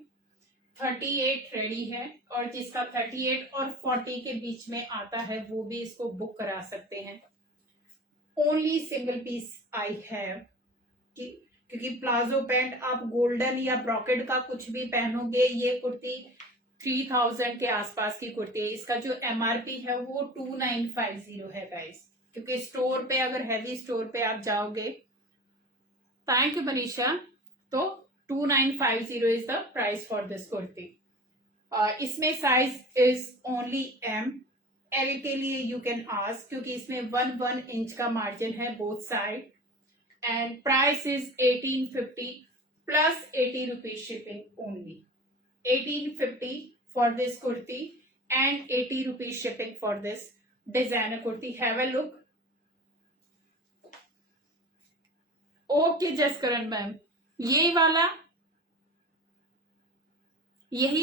38 रेडी है, और जिसका 38 और 40 के बीच में आता है वो भी इसको बुक करा सकते हैं। Only single piece I have, क्योंकि प्लाजो पैंट आप गोल्डन या ब्रॉकेड का कुछ भी पहनोगे, ये कुर्ती 3000 के आसपास की कुर्ती है। इसका जो एमआरपी है वो 2950 है गाइस, क्योंकि स्टोर पे, अगर हैवी स्टोर पे आप जाओगे, थैंक यू मनीषा, तो 2950 is the price for this kurti. इसमें size is only M, L के लिए यू कैन आस्क, क्योंकि इसमें 1 इंच का मार्जिन है both side. And price is 1850 plus 80 rupees shipping only. 1850 for this kurti and 80 rupees shipping for this designer kurti. Have a look. Okay Jaskaran ma'am, यही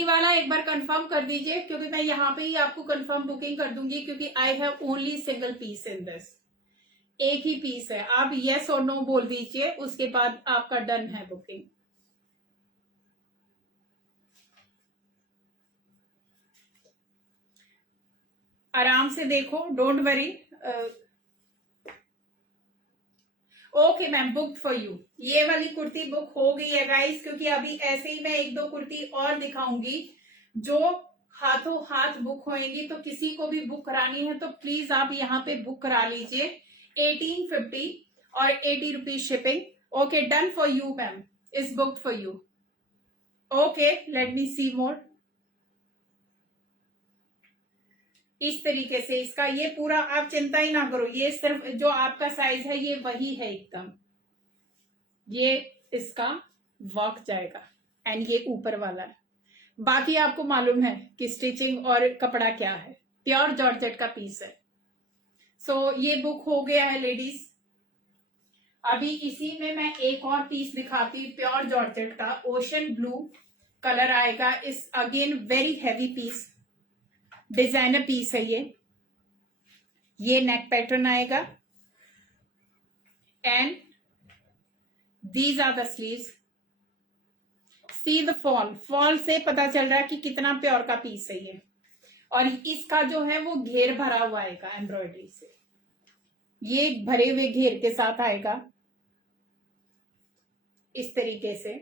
वाला एक बार confirm कर दीजिए, क्योंकि मैं यहाँ पे ही आपको कंफर्म बुकिंग कर दूंगी, क्योंकि I have only single piece in this, एक ही पीस है. आप यस और नो बोल दीजिए, उसके बाद आपका डन है बुकिंग. आराम से देखो, don't worry. Okay ma'am, book for you. ये वाली कुर्ती बुक हो गई है गाइस, क्योंकि अभी ऐसे ही मैं एक दो कुर्ती और दिखाऊंगी जो हाथों हाथ बुक होएंगी. तो किसी को भी बुक करानी है तो प्लीज आप यहाँ पे बुक करा लीजिए. 1850 और 80 rupees shipping. Okay, done for you ma'am, is booked for you. Okay, let me see more. इस तरीके से इसका ये पूरा, आप चिंता ही ना करो, ये सिर्फ जो आपका साइज है ये वही है एकदम. ये इसका वर्क जाएगा एंड ये ऊपर वाला है. बाकी आपको मालूम है कि स्टिचिंग और कपड़ा क्या है. प्योर जॉर्जेट का पीस है. सो ये बुक हो गया है लेडीज. अभी इसी में मैं एक और पीस दिखाती हूँ प्योर जॉर्जेट का. ओशन ब्लू कलर आएगा. इस again very heavy piece, designer piece है ये नेक पैटर्न आएगा and these are the sleeves. See the fall से पता चल रहा है कि कितना प्योर का पीस है ये. और इसका जो है वो घेर भरा हुआ आएगा एम्ब्रॉयडरी से. ये भरे हुए घेर के साथ आएगा इस तरीके से.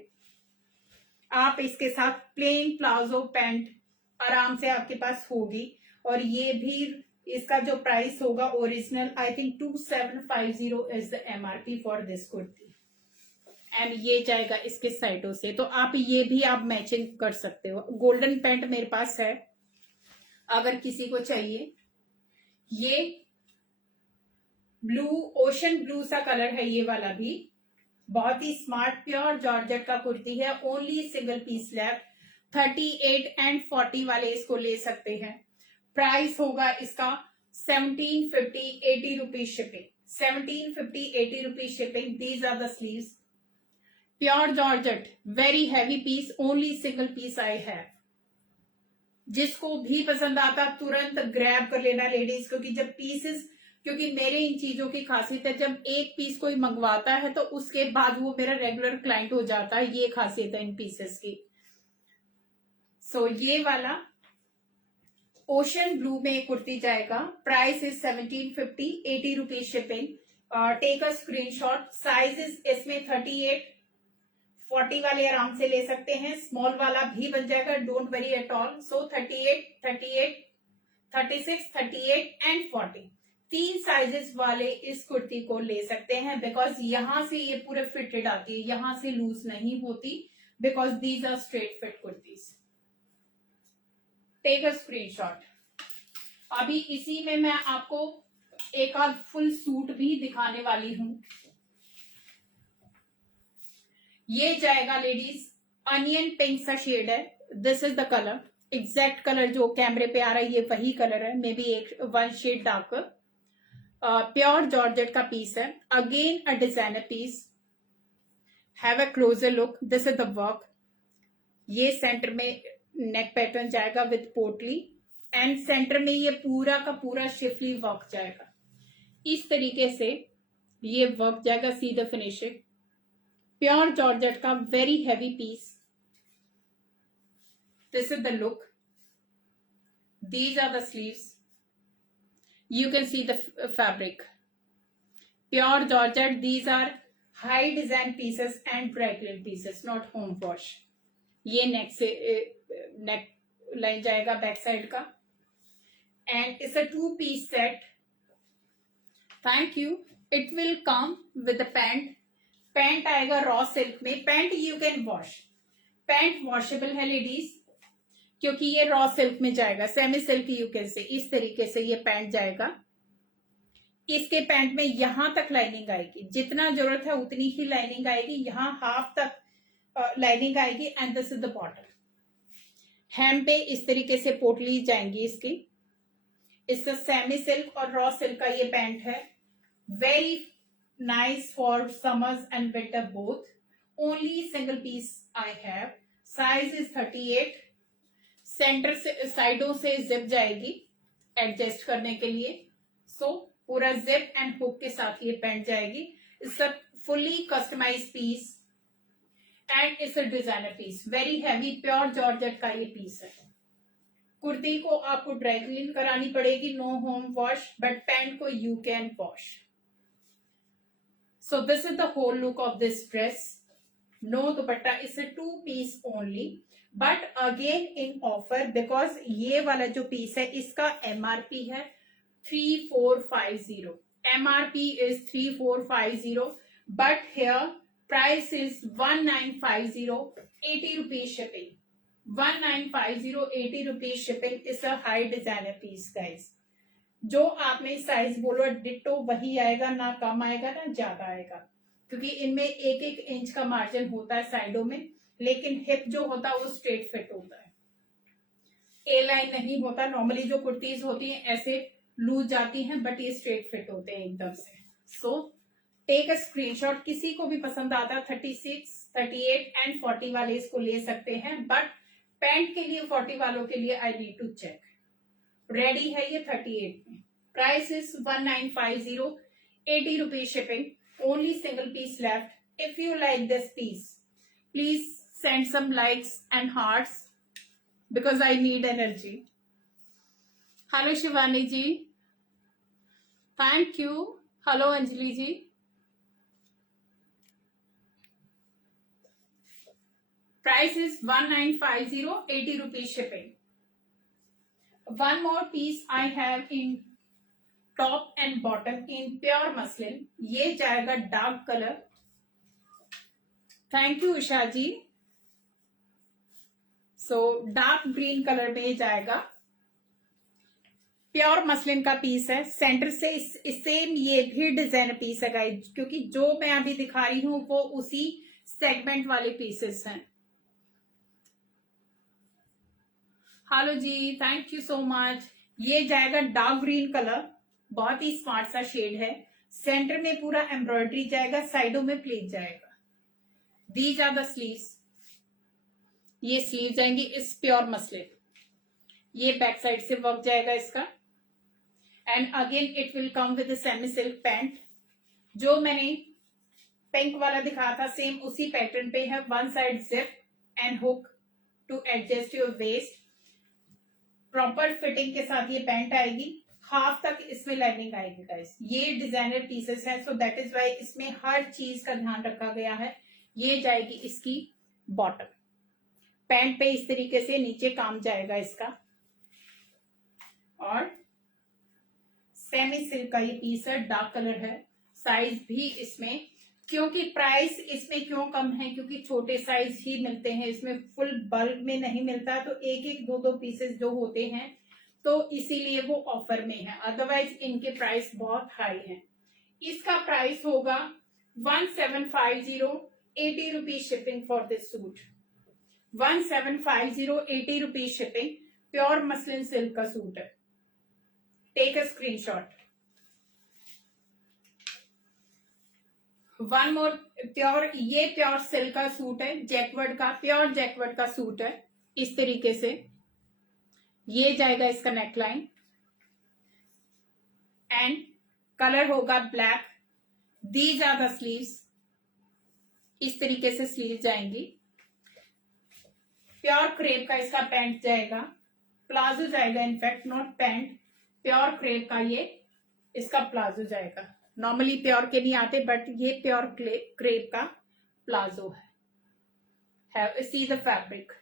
आप इसके साथ प्लेन प्लाजो पैंट आराम से आपके पास होगी. और ये भी इसका जो प्राइस होगा original, I think 2750 is the MRP for this kurti. And ये जाएगा इसके साइडों से. तो आप ये भी आप मैचिंग कर सकते हो. गोल्डन पैंट मेरे पास है अगर किसी को चाहिए. ये ब्लू, ओशन ब्लू सा कलर है ये वाला भी. बहुत ही स्मार्ट प्योर जॉर्जेट का कुर्ती है. Only single piece left. 38 and 40 वाले इसको ले सकते हैं. प्राइस होगा इसका 1750, 80 rupees shipping. 1750, 80 rupees shipping. These are the sleeves. Pure georgette, very heavy piece. Only single piece I have. जिसको भी पसंद आता तुरंत ग्रैब कर लेना लेडीज, क्योंकि जब पीसेस, क्योंकि मेरे इन चीजों की खासियत है, जब एक पीस कोई मंगवाता है तो उसके बाद वो मेरा रेगुलर क्लाइंट हो जाता है. ये खासियत है इन पीसेस की. सो ये वाला ओशन ब्लू में कुर्ती जाएगा. Price is 1750, 80 rupees shipping. Take a screenshot. Size is इसमें 38, 40 वाले आराम से ले सकते हैं. स्मॉल वाला भी बन जाएगा, don't worry at all. So 38, 38, 36, 38 and 40, 3 sizes वाले इस कुर्ती को ले सकते हैं. बिकॉज यहां से ये पूरे फिटेड आती है, यहां से लूज नहीं होती, because these are straight fit kurtis. Take a screenshot. अभी इसी में मैं आपको एक आध फुल सूट भी दिखाने वाली हूं. ये जाएगा लेडीज अनियन पिंक सा शेड है. This is the colour. Exact colour जो कैमरे पे आ रहा है ये वही कलर है, मे बी एक 1 शेड डार्कर. प्योर जॉर्जेट का पीस है. Again a designer piece. Have a closer look. This is the work. ये सेंटर में नेक पैटर्न जाएगा विथ पोटली एंड सेंटर में ये पूरा का पूरा शिफली वर्क जाएगा. इस तरीके से ये वर्क जाएगा. See the finishing. Pure georgette का very heavy piece. This is the look. These are the sleeves. You can see the fabric. Pure Georgette. These are high design pieces and dry clean pieces, not home wash. ये नेक से neck line जाएगा back side का. And it's a 2-piece set. Thank you. It will come with the pant. Pant आएगा raw silk में. Pant you can wash. Pant washable है ladies, क्योंकि ये raw silk में जाएगा. Semi silk you can say. इस तरीके से ये पैंट जाएगा. इसके पैंट में यहां तक लाइनिंग आएगी. जितना जरूरत है उतनी ही लाइनिंग आएगी. यहां हाफ तक लाइनिंग आएगी. And this is the bottom. Hem पे इस तरीके से पोटली जाएंगी इसकी। इसका सेमी सिल्क और रॉ सिल्क का ये पैंट है। Very nice for summers and winter both. Only single piece I have. Size is 38। Centre से साइडों से जिप जाएगी एडजस्ट करने के लिए। सो पूरा जिप एंड हुक के साथ ये पैंट जाएगी। It's a fully customise piece and it's a designer piece. Very heavy pure georgette का ये पीस है। कुर्ती को आपको ड्राई क्लीन करानी पड़ेगी, no home wash, but pant को you can wash. So this is the whole look of this dress. No dupatta, it's a 2 piece only, but again in offer because ये वाला जो पीस है इसका एमआरपी है 3450। MRP is 3450, but here price is 1950, 80 rupees shipping. 1950, 80 rupees shipping. Is a high designer piece guys. जो आपने size बोलो ditto वही आएगा, ना कम आएगा ना ज्यादा आएगा, क्योंकि इनमें 1-1 इंच का मार्जिन होता है साइडों में, लेकिन हिप जो होता है वो स्ट्रेट फिट होता है, ए लाइन नहीं होता। नॉर्मली जो कुर्तीज होती हैं ऐसे लूज जाती हैं, बट ये स्ट्रेट फिट होते हैं एकदम से। So take a screenshot. किसी को भी पसंद आता है 36, 38 एंड 40 वाले इसको ले सकते हैं, बट पैंट के लिए 40 वालों के लिए I need to check. Ready है ये 38 में। Price is 1950, 80 rupees shipping. Only single piece left. If you like this piece please send some likes and hearts because I need energy. Hello Shivani ji, thank you. Hello Anjali ji. Price is 1950, 80 rupees shipping. One more piece I have in top and bottom in pure muslin. ये जाएगा dark colour. Thank you Usha ji. So dark green colour में ये जाएगा। Pure muslin का piece है। Centre से same ये भी डिजाइनर पीस है गाइस, क्योंकि जो मैं अभी दिखा रही हूं वो उसी सेगमेंट वाले पीसेस हैं। हेलो जी, थैंक यू सो मच। ये जाएगा डार्क ग्रीन कलर, बहुत ही स्मार्ट सा शेड है। सेंटर में पूरा एम्ब्रॉयडरी जाएगा, साइडों में प्लेट जाएगा। These are the sleeves. ये स्लीव जाएंगी इस प्योर मसलिन। ये बैक साइड से वर्क जाएगा इसका। And again it will come with semi silk pant. जो मैंने पिंक वाला दिखाया था सेम उसी पैटर्न पे है। One side zip and hook to adjust your waist. Proper fitting के साथ ये पैंट आएगी। हाफ तक इसमें लाइनिंग आएगी गाइस। ये डिजाइनर पीसेस हैं, सो दैट इज वाई इसमें हर चीज का ध्यान रखा गया है। ये जाएगी इसकी बॉटम। पैंट पे इस तरीके से नीचे काम जाएगा इसका। और सेमी सिल्क का ये पीस है, डार्क कलर है। साइज भी इसमें, क्योंकि प्राइस इसमें क्यों कम है, क्योंकि छोटे साइज ही मिलते हैं इसमें, फुल बल्क में नहीं मिलता है। तो 1-1, 2-2 पीसेस जो होते हैं, तो इसीलिए वो ऑफर में है। अदरवाइज इनके प्राइस बहुत हाई हैं। इसका प्राइस होगा 1750, 80 rupees shipping for this suit. 1750, 80 rupees shipping. Pure muslin silk का सूट है। Take a screenshot. One more pure, ये प्योर सिल्क का सूट है, जैकवर्ड का, प्योर जैकवर्ड का सूट है। इस तरीके से ये जाएगा इसका नेकलाइन एंड कलर होगा black. These are the sleeves. इस तरीके से स्लीव जाएंगी। प्योर क्रेप का इसका पैंट जाएगा, प्लाजो जाएगा, in fact not pant, pure crepe का ये इसका प्लाजो जाएगा। नॉर्मली प्योर के नहीं आते, बट ये प्योर क्रेप का प्लाजो है। सी द फैब्रिक,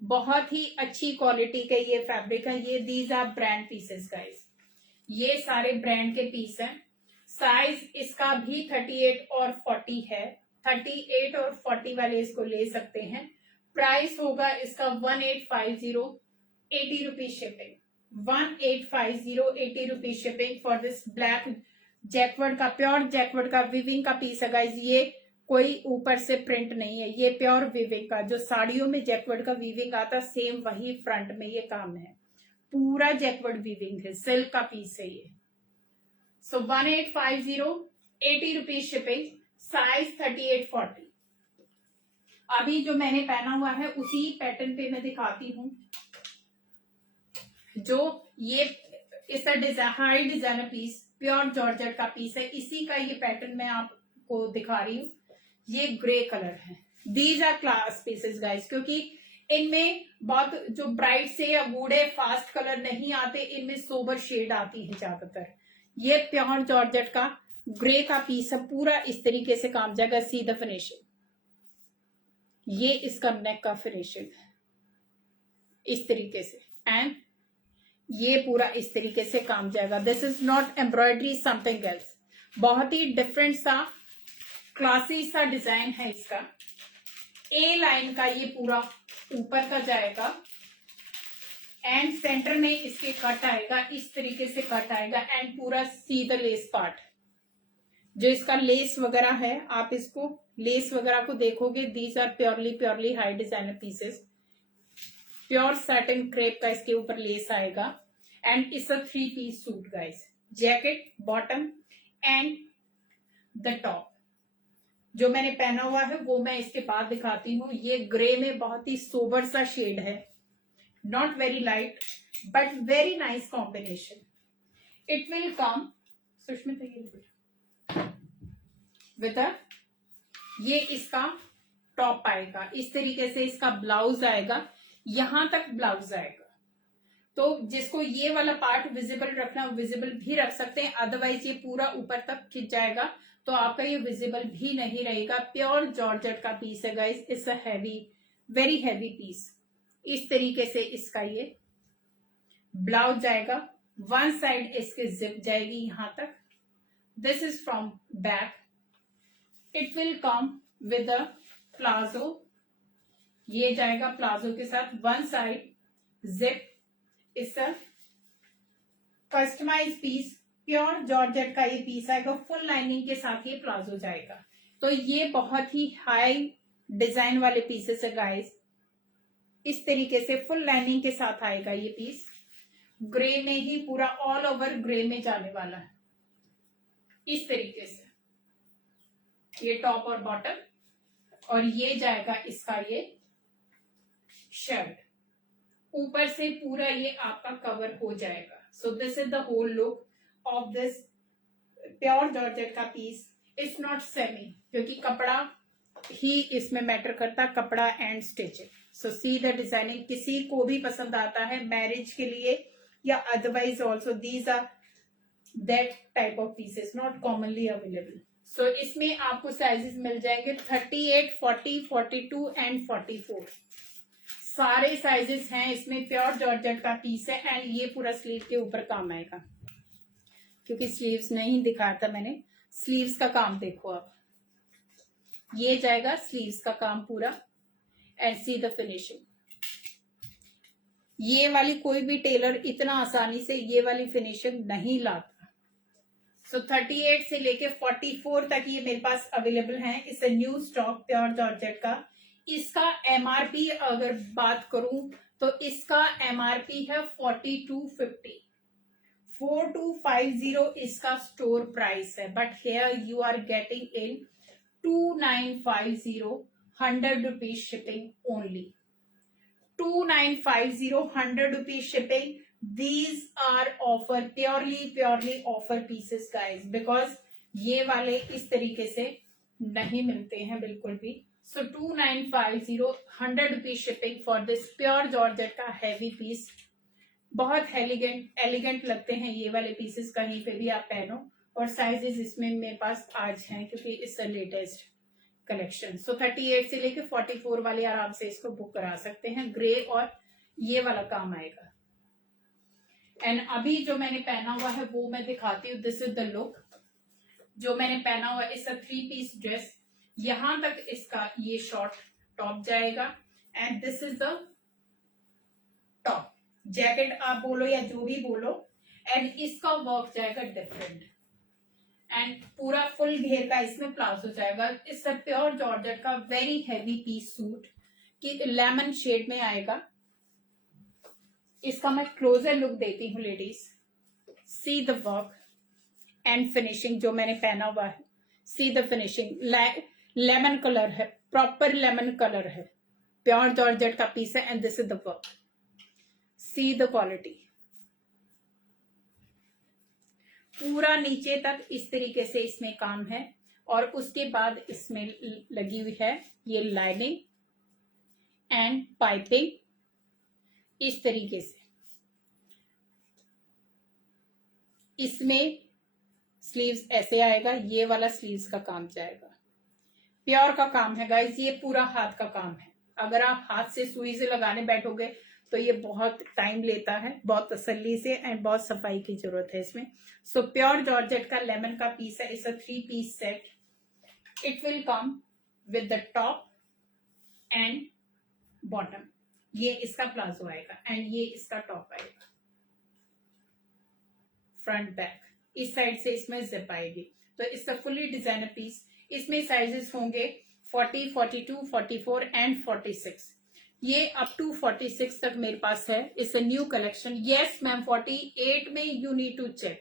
बहुत ही अच्छी क्वालिटी का ये फैब्रिक है। ये these are brand pieces guys. ये सारे ब्रांड के पीस हैं। साइज इसका भी 38 और 40 है। 38 और 40 वाले इसको ले सकते हैं। प्राइस होगा इसका 1850, 80 rupees shipping. 1850, 80 rupees shipping for this black Jacquard का, प्योर जैकवर्ड का विविंग का पीस है गाइज। ये कोई ऊपर से प्रिंट नहीं है, ये प्योर वीविंग का, जो साड़ियों में जैकवर्ड का वीविंग आता सेम वही फ्रंट में ये काम है, पूरा जैकवर्ड वीविंग है, सिल्क का पीस है ये। सो 1850, 80 रुपीज शिपिंग, साइज 38-40। अभी जो मैंने पहना हुआ है उसी पैटर्न पे मैं दिखाती हूँ, जो ये इस high designer piece, pure georgette का पीस है, इसी का ये पैटर्न मैं आपको दिखा रही हूँ। ये ग्रे कलर है, these are class pieces guys, क्योंकि इनमें बहुत जो ब्राइट से या गूढ़े फास्ट कलर नहीं आते, इनमें सोबर शेड आती है ज्यादातर। ये प्योर जॉर्जेट का ग्रे का पीस है, पूरा इस तरीके से काम जाएगा। सी द फिनिशिंग, ये इसका नेक का फिनिशिंग इस तरीके से, एंड ये पूरा इस तरीके से काम जाएगा। This is not embroidery, something else, बहुत ही डिफरेंट सा क्लासी सा डिजाइन है इसका। ए लाइन का ये पूरा ऊपर का जाएगा, एंड सेंटर में इसके कट आएगा, इस तरीके से कट आएगा, एंड पूरा सी द लेस पार्ट, जो इसका लेस वगैरह है, आप इसको लेस वगैरह को देखोगे, these are purely high designer pieces. Pure satin crepe का इसके ऊपर लेस आएगा, and it's a 3 piece suit guys, jacket, bottom and the top. जो मैंने पहना हुआ है वो मैं इसके बाद दिखाती हूँ। ये ग्रे में बहुत ही सोबर सा शेड है, not very light but very nice combination. It will come Sushmita with ये इसका टॉप आएगा, इस तरीके से इसका ब्लाउज आएगा, यहां तक ब्लाउज आएगा। तो जिसको ये वाला पार्ट विजिबल रखना विजिबल भी रख सकते हैं, अदरवाइज ये पूरा ऊपर तक खिंच जाएगा तो आपका ये विजिबल भी नहीं रहेगा। प्योर जॉर्जेट का पीस है guys, it's a heavy, very heavy piece. इस तरीके से इसका ये ब्लाउज जाएगा, वन साइड इसके जिप जाएगी यहां तक। This is from back, it will come with a palazzo, ये जाएगा प्लाजो के साथ, one side zip. It's a customise piece, pure georgette का ये पीस आएगा, फुल लाइनिंग के साथ ये प्लाजो जाएगा। तो ये बहुत ही हाई डिजाइन वाले पीसेस है गाइस, इस तरीके से फुल लाइनिंग के साथ आएगा ये पीस। ग्रे में ही पूरा ऑल ओवर ग्रे में जाने वाला है, इस तरीके से ये टॉप और बॉटम, और ये जाएगा इसका ये शर्ट, ऊपर से पूरा ये आपका कवर हो जाएगा। So this is the whole look of this pure georgette का पीस। इट्स नॉट सेमी, क्योंकि कपड़ा ही इसमें मैटर करता, कपड़ा and stitching. So see the designing, किसी को भी पसंद आता है मैरिज के लिए या otherwise also, these are that type of pieces, not commonly available. So इसमें आपको साइजेस मिल जाएंगे 38, 40, 42 एंड 44, सारे साइजेस हैं इसमें। प्योर जॉर्जेट का पीस है, एंड ये पूरा स्लीव के ऊपर काम आएगा, क्योंकि स्लीव्स नहीं दिखाया था मैंने। स्लीव्स का काम देखो आप, ये जाएगा स्लीव्स का काम पूरा, एंड सी द फिनिशिंग। ये वाली कोई भी टेलर इतना आसानी से ये वाली फिनिशिंग नहीं लाता। सो 38 से लेके 44 तक ये मेरे पास अवेलेबल है। It's a new stock pure georgette का। इसका एमआरपी अगर बात करूं तो इसका एमआरपी है 4250, 4250 इसका स्टोर प्राइस है, but here you are getting in 2950, 100 rupees shipping only, 2950, 100 rupees shipping. These are offer, purely offer pieces guys, because ये वाले इस तरीके से नहीं मिलते हैं बिल्कुल भी। So 2950, 100 rupees shipping for this pure georgette का हैवी पीस। बहुत एलिगेंट लगते हैं ये वाले पीसेस, कहीं पे भी आप पहनो। और साइजेस इसमें मेरे पास आज हैं, क्योंकि इट्स द लेटेस्ट कलेक्शन। सो 38 से लेके 44 वाले आराम से इसको बुक करा सकते हैं। ग्रे और ये वाला काम आएगा। एंड अभी जो मैंने पहना हुआ है वो मैं दिखाती हूँ। दिस इज द लुक जो मैंने पहना हुआ है। इट्स अ 3 पीस ड्रेस, यहां तक इसका ये शॉर्ट टॉप जाएगा, and this is the top. Jacket आप बोलो या जो भी बोलो, एंड इसका वर्क जाएगा डिफरेंट, एंड पूरा फुल घेर का इसमें प्लाजो जाएगा। इस प्योर जॉर्जेट का वेरी हैवी पीस सूट कि लेमन शेड में आएगा। इसका मैं क्लोजर लुक देती हूँ ladies. See the work and finishing जो मैंने पहना हुआ है, सी द फिनिशिंग। लेमन कलर है, प्रॉपर लेमन कलर है, प्योर जॉर्जेट का पीस है and this is the work. See the quality. पूरा नीचे तक इस तरीके से इसमें काम है और उसके बाद इसमें लगी हुई है ये लाइनिंग एंड पाइपिंग इस तरीके से। इसमें स्लीव्स ऐसे आएगा, ये वाला स्लीव्स का काम जाएगा। प्योर का काम है गाइस, ये पूरा हाथ का काम है। अगर आप हाथ से सुई से लगाने बैठोगे तो ये बहुत टाइम लेता है, बहुत तसल्ली से एंड बहुत सफाई की जरूरत है इसमें। सो प्योर जॉर्जेट का लेमन का पीस है। It's a 3 piece set. It will come with the top and bottom. ये इसका प्लाजो आएगा एंड ये इसका टॉप आएगा। फ्रंट बैक इस साइड से इसमें जिप आएगी। तो इसका फुली डिजाइनर पीस। इसमें साइजेस होंगे 40, 42, 44 एंड 46। ये अप टू 46 तक मेरे पास है। It's a new collection. Yes ma'am 48 में यू नीड टू चेक,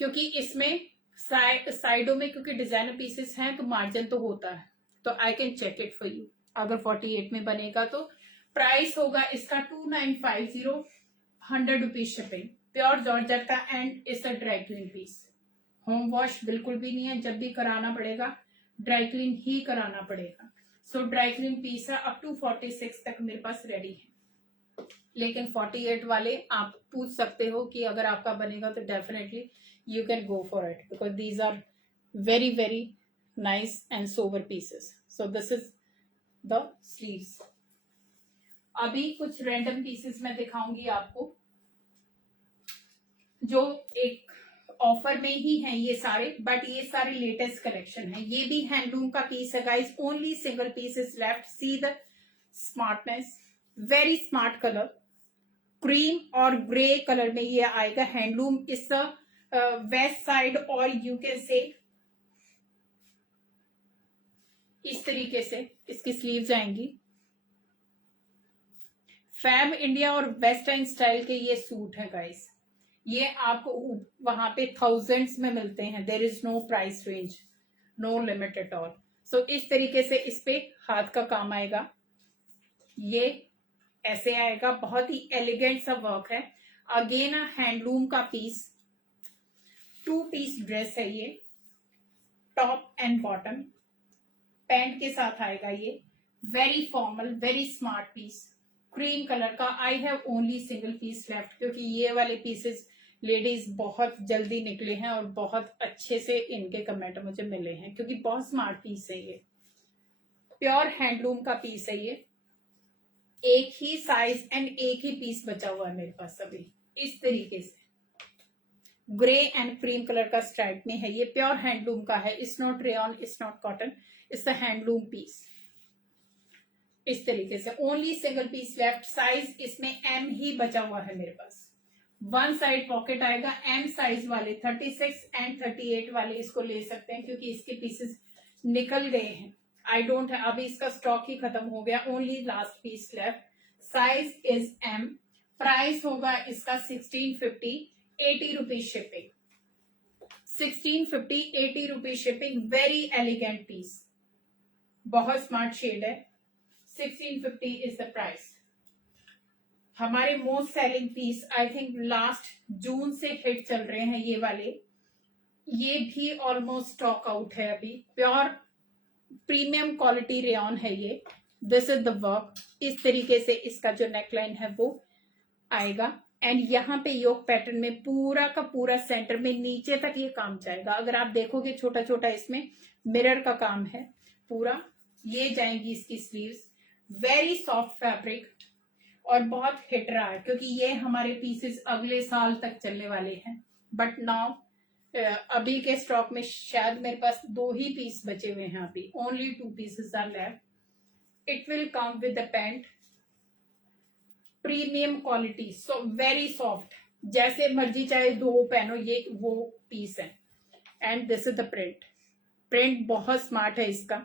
क्योंकि इसमें साइडों में क्योंकि डिजाइनर पीसेस हैं तो मार्जिन तो होता है, तो I can check it for you. अगर 48 में बनेगा तो प्राइस होगा इसका 2950, 100 रुपीज शिपिंग। प्योर जॉर्जेट का and it's a dry clean piece. Home wash बिल्कुल भी नहीं है, जब भी कराना पड़ेगा ड्राई क्लीन ही कराना पड़ेगा। सो ड्राई क्लीन पीस है। अप टू 46 तक मेरे पास रेडी है, लेकिन 48 वाले आप पूछ सकते हो कि अगर आपका बनेगा तो definitely you can go for it, because these are very very nice and sober pieces. So this is the sleeves. अभी कुछ रैंडम पीसेस मैं दिखाऊंगी आपको जो एक ऑफर में ही हैं ये सारे, बट ये सारे लेटेस्ट कलेक्शन है। ये भी हैंडलूम का पीस है guys. Only single piece is left. See the smartness, very smart colour, cream और ग्रे कलर में ये आएगा। हैंडलूम इस वेस्ट साइड और यू कैन से इस तरीके से इसकी स्लीव्स आएंगी। फैब इंडिया और वेस्टर्न स्टाइल के ये सूट है गाइस। ये आपको वहां पे थाउजेंड्स में मिलते हैं। There is no price range, no limit at all. So इस तरीके से इस पे हाथ का काम आएगा। ये ऐसे आएगा, बहुत ही एलिगेंट सा वर्क है। अगेन हैंडलूम का पीस, 2 पीस ड्रेस है ये, टॉप एंड बॉटम, पैंट के साथ आएगा ये। Very formal, very smart piece, cream colour का। I have only single piece left, क्योंकि ये वाले पीसेस लेडीज बहुत जल्दी निकले हैं और बहुत अच्छे से इनके कमेंट मुझे मिले हैं, क्योंकि बहुत स्मार्ट पीस है ये। प्योर हैंडलूम का पीस है ये। एक ही साइज एंड एक ही पीस बचा हुआ है मेरे पास अभी। इस तरीके से ग्रे एंड क्रीम कलर का स्ट्राइप में है ये। प्योर हैंडलूम का है। It's not rayon, it's not cotton, it's a handloom piece. इस तरीके से only single piece left. Size इसमें एम ही बचा हुआ है मेरे पास। 1 साइड पॉकेट आएगा। एम साइज वाले 36 एंड 38 वाले इसको ले सकते हैं, क्योंकि इसके पीसेस निकल गए हैं। आई डोंट, अभी इसका स्टॉक ही खत्म हो गया। Only last piece left. Size is M. Price होगा इसका 1650, 80 rupees shipping. 1650, 80 rupees shipping. Very elegant piece, बहुत स्मार्ट शेड है। 1650 इज द प्राइस। हमारे most selling piece I think last June से हिट चल रहे हैं ये वाले। ये भी ऑलमोस्ट स्टॉक आउट है अभी। प्योर प्रीमियम क्वालिटी रेयॉन है ये। This is the work. इस तरीके से इसका जो नेकलाइन है वो आएगा एंड यहाँ पे योक पैटर्न में पूरा का पूरा सेंटर में नीचे तक ये काम जाएगा। अगर आप देखोगे छोटा छोटा इसमें मिरर का काम है पूरा। ये जाएंगी इसकी स्लीव्स। वेरी सॉफ्ट फैब्रिक और बहुत हिट रहा है, क्योंकि ये हमारे पीसेस अगले साल तक चलने वाले हैं। बट नाउ अभी के स्टॉक में शायद मेरे पास 2 ही पीस बचे हुए हैं अभी। Only 2 pieces are left. It will come with the pant. Premium quality, so very soft, जैसे मर्जी चाहे 2 पहनो, ये वो पीस है। And this is the print. Print बहुत स्मार्ट है इसका,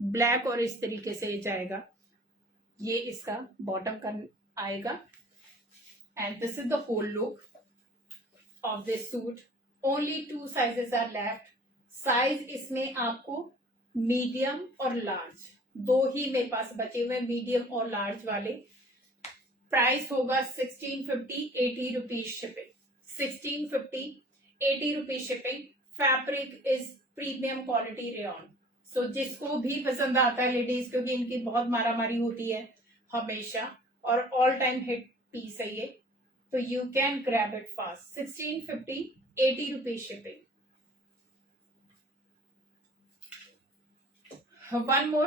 ब्लैक और इस तरीके से ये जाएगा, ये इसका बॉटम का आएगा। And this is the whole look of this suit. Only 2 sizes are left. Size इसमें आपको मीडियम और लार्ज 2 ही मेरे पास बचे हुए, मीडियम और लार्ज वाले। प्राइस होगा 1650, 80 rupees shipping. 1650, 80 rupees shipping. Fabric is premium quality rayon. So जिसको भी पसंद आता है लेडीज, क्योंकि इनकी बहुत मारामारी होती है हमेशा और ऑल टाइम हिट पीस है ये, तो you can grab it fast. 1650, 80 rupees shipping. One more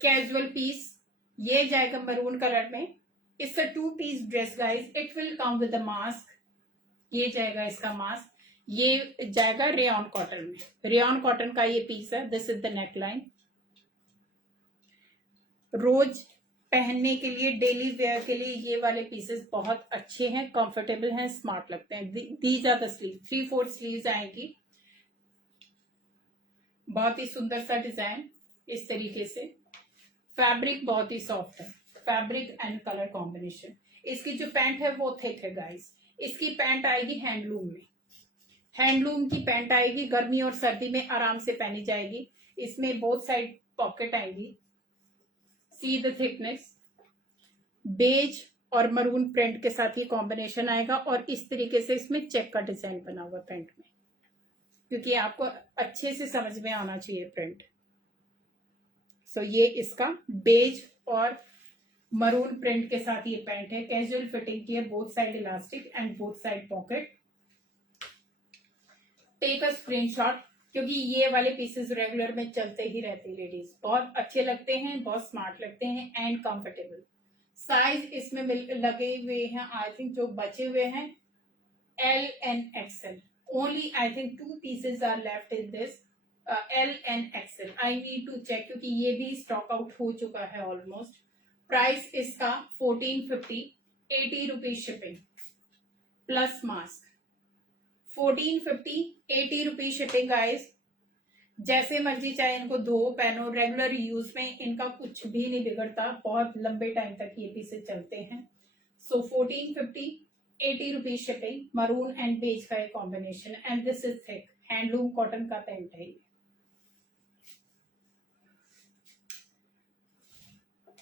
casual piece, ये जाएगा मरून कलर में। It's a 2 piece dress guys. It will come with a mask. ये जाएगा इसका मास्क। ये जाएगा रेयॉन कॉटन में। रेयॉन कॉटन का ये पीस है। This is the neck line. रोज पहनने के लिए, डेली वेयर के लिए ये वाले पीसेस बहुत अच्छे हैं, कंफर्टेबल हैं, स्मार्ट लगते हैं। These are the sleeve. 3/4 sleeves आएंगी। बहुत ही सुंदर सा डिजाइन इस तरीके से। फैब्रिक बहुत ही सॉफ्ट है। Fabric and colour combination. इसकी जो पैंट है वो थिक है गाइस। इसकी पैंट आएगी हैंडलूम में। हैंडलूम की पैंट आएगी, गर्मी और सर्दी में आराम से पहनी जाएगी। इसमें बोथ साइड पॉकेट आएगी। See the thickness. बेज और मरून प्रिंट के साथ ये कॉम्बिनेशन आएगा और इस तरीके से इसमें चेक का डिजाइन बना हुआ पैंट में, क्योंकि आपको अच्छे से समझ में आना चाहिए प्रिंट। सो ये इसका बेज और मरून प्रिंट के साथ ये पैंट है। कैजुअल फिटिंग की है, both side elastic and both side pocket. Take a screenshot, क्योंकि ये वाले पीसेस रेगुलर में चलते ही रहते हैं लेडीज। बहुत अच्छे लगते हैं, बहुत स्मार्ट लगते हैं एंड कंफर्टेबल। साइज इसमें लगे हुए हैं, आई थिंक जो बचे हुए हैं L and XL। Only I think 2 pieces are left in this L and XL। I need to check, क्योंकि ये भी स्टॉक आउट हो चुका है ऑलमोस्ट। प्राइस इसका 1450, 80 rupees shipping plus mask. 1450, 80 rupees shipping guys. जैसे मर्जी चाहे इनको धो पहनो, रेगुलर यूज में इनका कुछ भी नहीं बिगड़ता। बहुत लंबे टाइम तक ये पीसेस चलते हैं। So 1450, 80 rupees shipping. Maroon and beige का combination and this is thick. Handloom cotton का पैंट है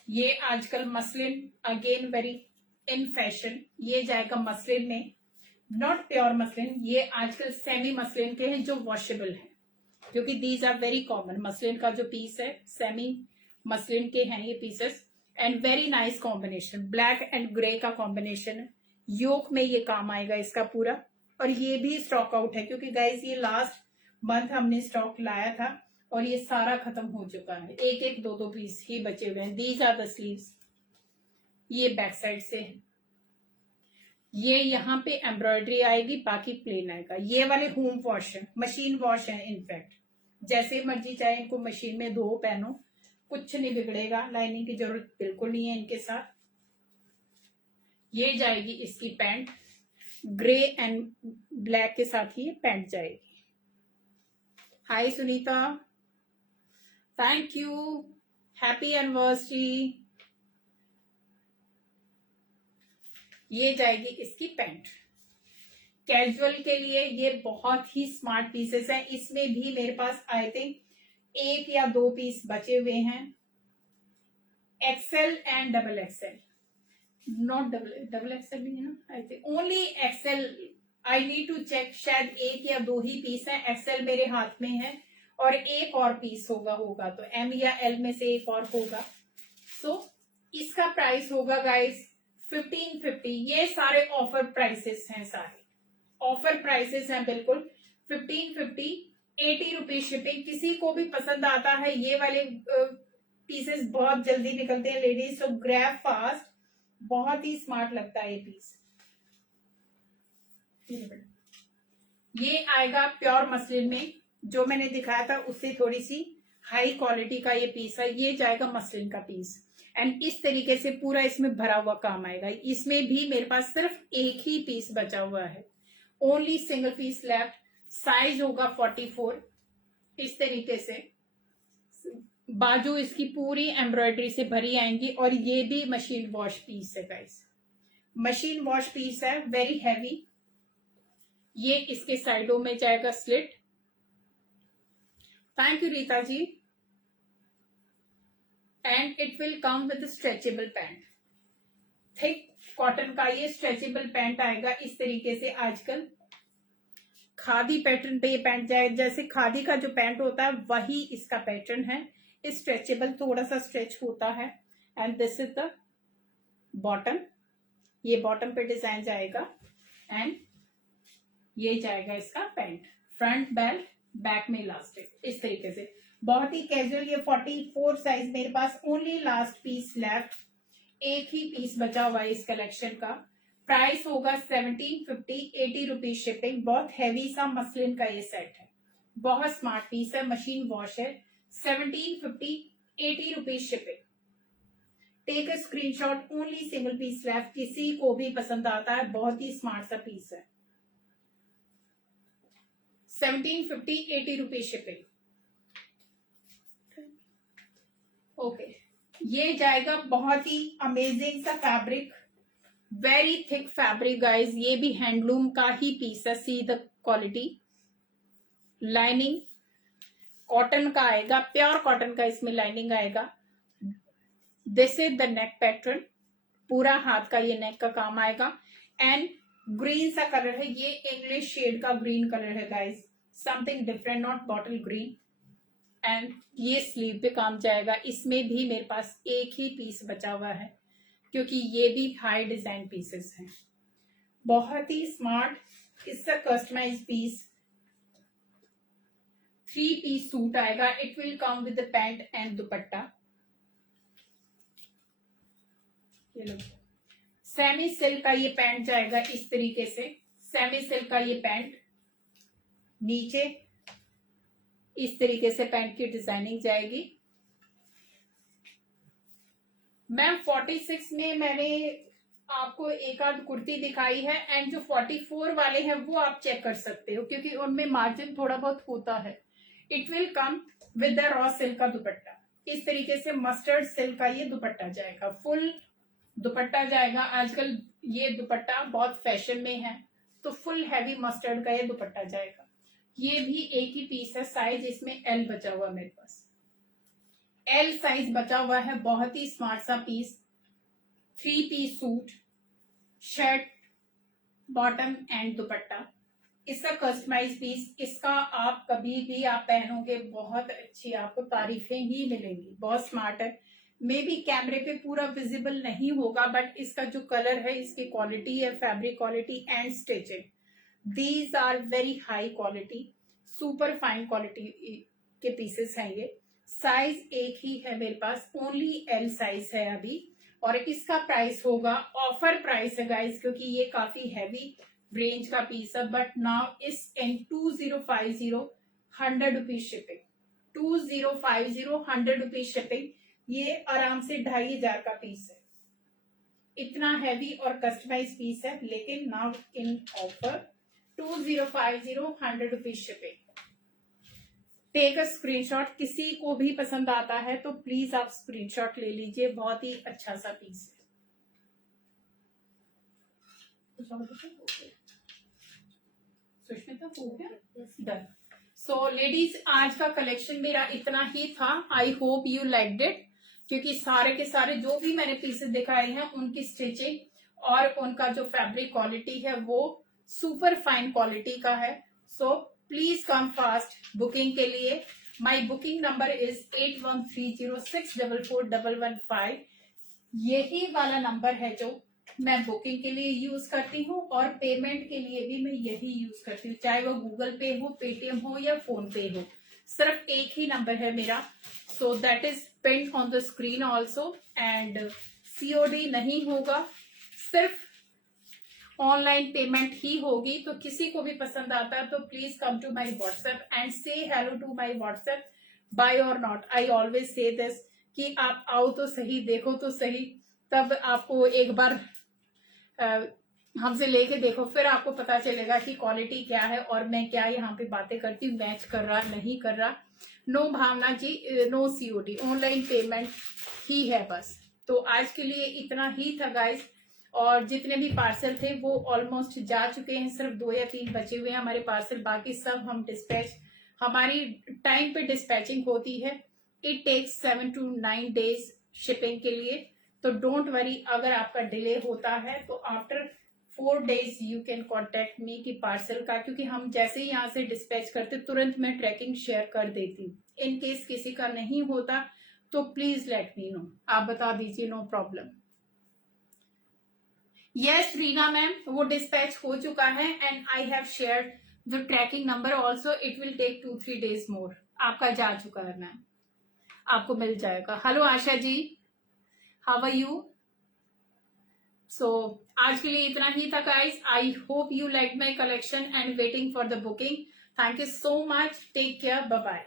ये आजकल muslin again very in fashion. ये जाएगा मसलिन में, नॉट प्योर मसलिन। ये आजकल सेमी मसलिन के हैं जो वॉशेबल हैं, क्योंकि these are very common. Muslin का जो पीस है सेमी मसलिन के हैं ये pieces. And very nice combination, black and grey का कॉम्बिनेशन है। योक में ये काम आएगा इसका पूरा। और ये भी स्टॉक आउट है, क्योंकि गाइस ये लास्ट मंथ हमने स्टॉक लाया था और ये सारा खत्म हो चुका है। एक एक दो पीस ही बचे हुए हैं। These are the sleeves. ये बैक साइड से है। ये यहाँ पे एम्ब्रॉयडरी आएगी, बाकी प्लेन आएगा। ये वाले होम वॉश है, मशीन वॉश है इनफैक्ट। जैसे मर्जी चाहे इनको मशीन में धो पहनो, कुछ नहीं बिगड़ेगा। लाइनिंग की जरूरत बिल्कुल नहीं है इनके साथ। ये जाएगी इसकी पैंट, ग्रे एंड ब्लैक के साथ ही पैंट जाएगी। Hi Sunita, thank you, happy anniversary. ये जाएगी इसकी पैंट। कैजुअल के लिए ये बहुत ही स्मार्ट पीसेस हैं। इसमें भी मेरे पास आई थिंक 1 या 2 पीस बचे हुए हैं। XL and double XL, not double XL भी है ना, I think only XL. I need to check, शायद 1 या 2 ही पीस है। एक्सेल मेरे हाथ में है और एक और पीस होगा तो M या L में से एक और होगा। सो इसका प्राइस होगा गाइस 1550। ये सारे ऑफर प्राइसेस हैं, सारे ऑफर प्राइसेस हैं बिल्कुल। 1550, 80 रुपीज शिपिंग। किसी को भी पसंद आता है ये वाले पीसेस, बहुत जल्दी निकलते हैं लेडीज, सो ग्रैब फास्ट। बहुत ही स्मार्ट लगता है ये पीस। ये आएगा प्योर मसलिन में, जो मैंने दिखाया था उससे थोड़ी सी हाई क्वालिटी का ये पीस है। ये जाएगा मसलिन का पीस एंड इस तरीके से पूरा इसमें भरा हुआ काम आएगा। इसमें भी मेरे पास सिर्फ एक ही पीस बचा हुआ है, only single piece left. Size होगा 44। इस तरीके से बाजू इसकी पूरी एम्ब्रॉयडरी से भरी आएंगी और ये भी मशीन वॉश पीस है गाइस, मशीन वॉश पीस है, वेरी हैवी। ये इसके साइडों में जाएगा slit. Thank you Rita ji. And it will come with stretchable pant, thick cotton का ये स्ट्रेचेबल पैंट आएगा इस तरीके से। आजकल खादी पैटर्न पे ये पैंट जाए, जैसे खादी का जो पैंट होता है वही इसका पैटर्न है। स्ट्रेचेबल, थोड़ा सा स्ट्रेच होता है। And this is the bottom, ये बॉटम पे डिजाइन जाएगा एंड ये जाएगा इसका पैंट। फ्रंट बेल्ट, बैक में इलास्टिक, इस तरीके से बहुत ही कैजुअल। ये 44 साइज मेरे पास, ओनली लास्ट पीस लेफ्ट, एक ही पीस बचा हुआ है इस कलेक्शन का। प्राइस होगा 1750, 80 रुपीज शिपिंग। बहुत हैवी सा मसलिन का ये सेट है, बहुत स्मार्ट पीस है, मशीन वॉश है। 1750, 80 rupees shipping. Take a screenshot, only single piece left. किसी को भी पसंद आता है, बहुत ही स्मार्ट सा पीस है। 1750, 80 रुपीज शिपिंग। ओके, ये जाएगा बहुत ही अमेजिंग सा fabric, very thick fabric guys. ये भी हैंडलूम का ही पीस है। See the quality, lining cotton का आएगा, प्योर कॉटन का इसमें लाइनिंग आएगा। This is the neck pattern, पूरा हाथ का ये नेक का काम आएगा। एंड ग्रीन सा कलर है, ये इंग्लिश शेड का ग्रीन कलर है guys, something different, not bottle green. And ये स्लीव पे काम जाएगा। इसमें भी मेरे पास एक ही पीस बचा हुआ है क्योंकि ये भी हाई डिजाइन पीसेस हैं। बहुत ही स्मार्ट, इसका कस्टमाइज पीस। 3 पीस सूट आएगा। It will come with the pant and दुपट्टा। ये लो, सेमी सिल्क का ये पैंट जाएगा इस तरीके से। सेमी सिल्क का ये पैंट, नीचे इस तरीके से पैंट की डिजाइनिंग जाएगी। मैम 46 में मैंने आपको एक आध कुर्ती दिखाई है, एंड जो 44 वाले हैं वो आप चेक कर सकते हो क्योंकि उनमें मार्जिन थोड़ा बहुत होता है। It will come with the raw silk का दुपट्टा। इस तरीके से मस्टर्ड सिल्क का ये दुपट्टा जाएगा, फुल दुपट्टा जाएगा। आजकल ये दुपट्टा बहुत फैशन में है, तो फुल हैवी मस्टर्ड का ये दुपट्टा जाएगा। ये भी एक ही पीस है, साइज इसमें एल बचा हुआ, मेरे पास एल साइज बचा हुआ है। बहुत ही स्मार्ट सा piece, 3 piece suit, shirt, bottom and dupatta. इसका कस्टमाइज पीस, इसका आप कभी भी आप पहनोगे बहुत अच्छी आपको तारीफें ही मिलेंगी। बहुत स्मार्ट है, मे बी कैमरे पे पूरा विजिबल नहीं होगा, बट इसका जो कलर है, इसकी क्वालिटी है, fabric quality and stitching, these are very high quality, super fine quality के पीसेस हैं ये। साइज एक ही है मेरे पास, ओनली एल साइज है अभी। और इसका प्राइस होगा, ऑफर प्राइस है गाइस क्योंकि ये काफी हैवी रेंज का पीस है, बट नाउ इस इन 2050, 100 रुपीज शिपिंग। 2050, 100 rupees shipping. ये आराम से 2500 का पीस है, इतना हैवी और कस्टमाइज पीस है, लेकिन now in offer 2050, 100 rupees shipping. Take a screenshot, किसी को भी पसंद आता है तो प्लीज आप स्क्रीनशॉट ले लीजिए, बहुत ही अच्छा सा पीस है। सुष्मिता हो गया डन। सो लेडीज, आज का कलेक्शन मेरा इतना ही था। आई होप यू लाइक्ड इट, क्योंकि सारे के सारे जो भी मैंने पीसेस दिखाए हैं उनकी स्टिचिंग और उनका जो फैब्रिक क्वालिटी है वो सुपर फाइन क्वालिटी का है। So please come fast booking के लिए। माई बुकिंग नंबर इज 8130644115। यही वाला नंबर है जो मैं बुकिंग के लिए यूज करती हूँ, और पेमेंट के लिए भी मैं यही यूज करती हूँ, चाहे वो गूगल पे हो, पेटीएम हो या फोन पे हो। सिर्फ एक ही नंबर है मेरा, सो that is pinned on the screen also. And COD नहीं होगा, सिर्फ ऑनलाइन पेमेंट ही होगी। तो किसी को भी पसंद आता है तो please come to my WhatsApp and say hello to my WhatsApp, bye और not. I always say this कि आप आओ तो सही, देखो तो सही, तब आपको एक बार हमसे लेके देखो, फिर आपको पता चलेगा कि क्वालिटी क्या है और मैं क्या यहाँ पे बातें करती हूँ, मैच कर रहा नहीं कर रहा। नो भावना जी, नो सीओडी, ऑनलाइन पेमेंट ही है बस। तो आज के लिए इतना ही था गाइस, और जितने भी पार्सल थे वो ऑलमोस्ट जा चुके हैं, सिर्फ 2 या 3 बचे हुए हैं हमारे पार्सल, बाकी सब हम डिस्पैच, हमारी टाइम पे डिस्पैचिंग होती है। It takes 7 to 9 days shipping के लिए। तो डोंट वरी, अगर आपका डिले होता है तो after 4 days you can contact me कि पार्सल का, क्योंकि हम जैसे ही यहाँ से डिस्पैच करते तुरंत मैं ट्रैकिंग शेयर कर देती हूँ। इन केस किसी का नहीं होता तो प्लीज लेट मी नो, आप बता दीजिए, no problem. Yes Reena ma'am, वो डिस्पैच हो चुका है and I have shared the tracking number also. It will take 2-3 days more. आपका जा चुका है मैम, आपको मिल जाएगा। Hello Asha ji, how are you? So आज के लिए इतना ही था guys. I hope you like my collection and waiting for the booking. Thank you so much, take care, bye bye.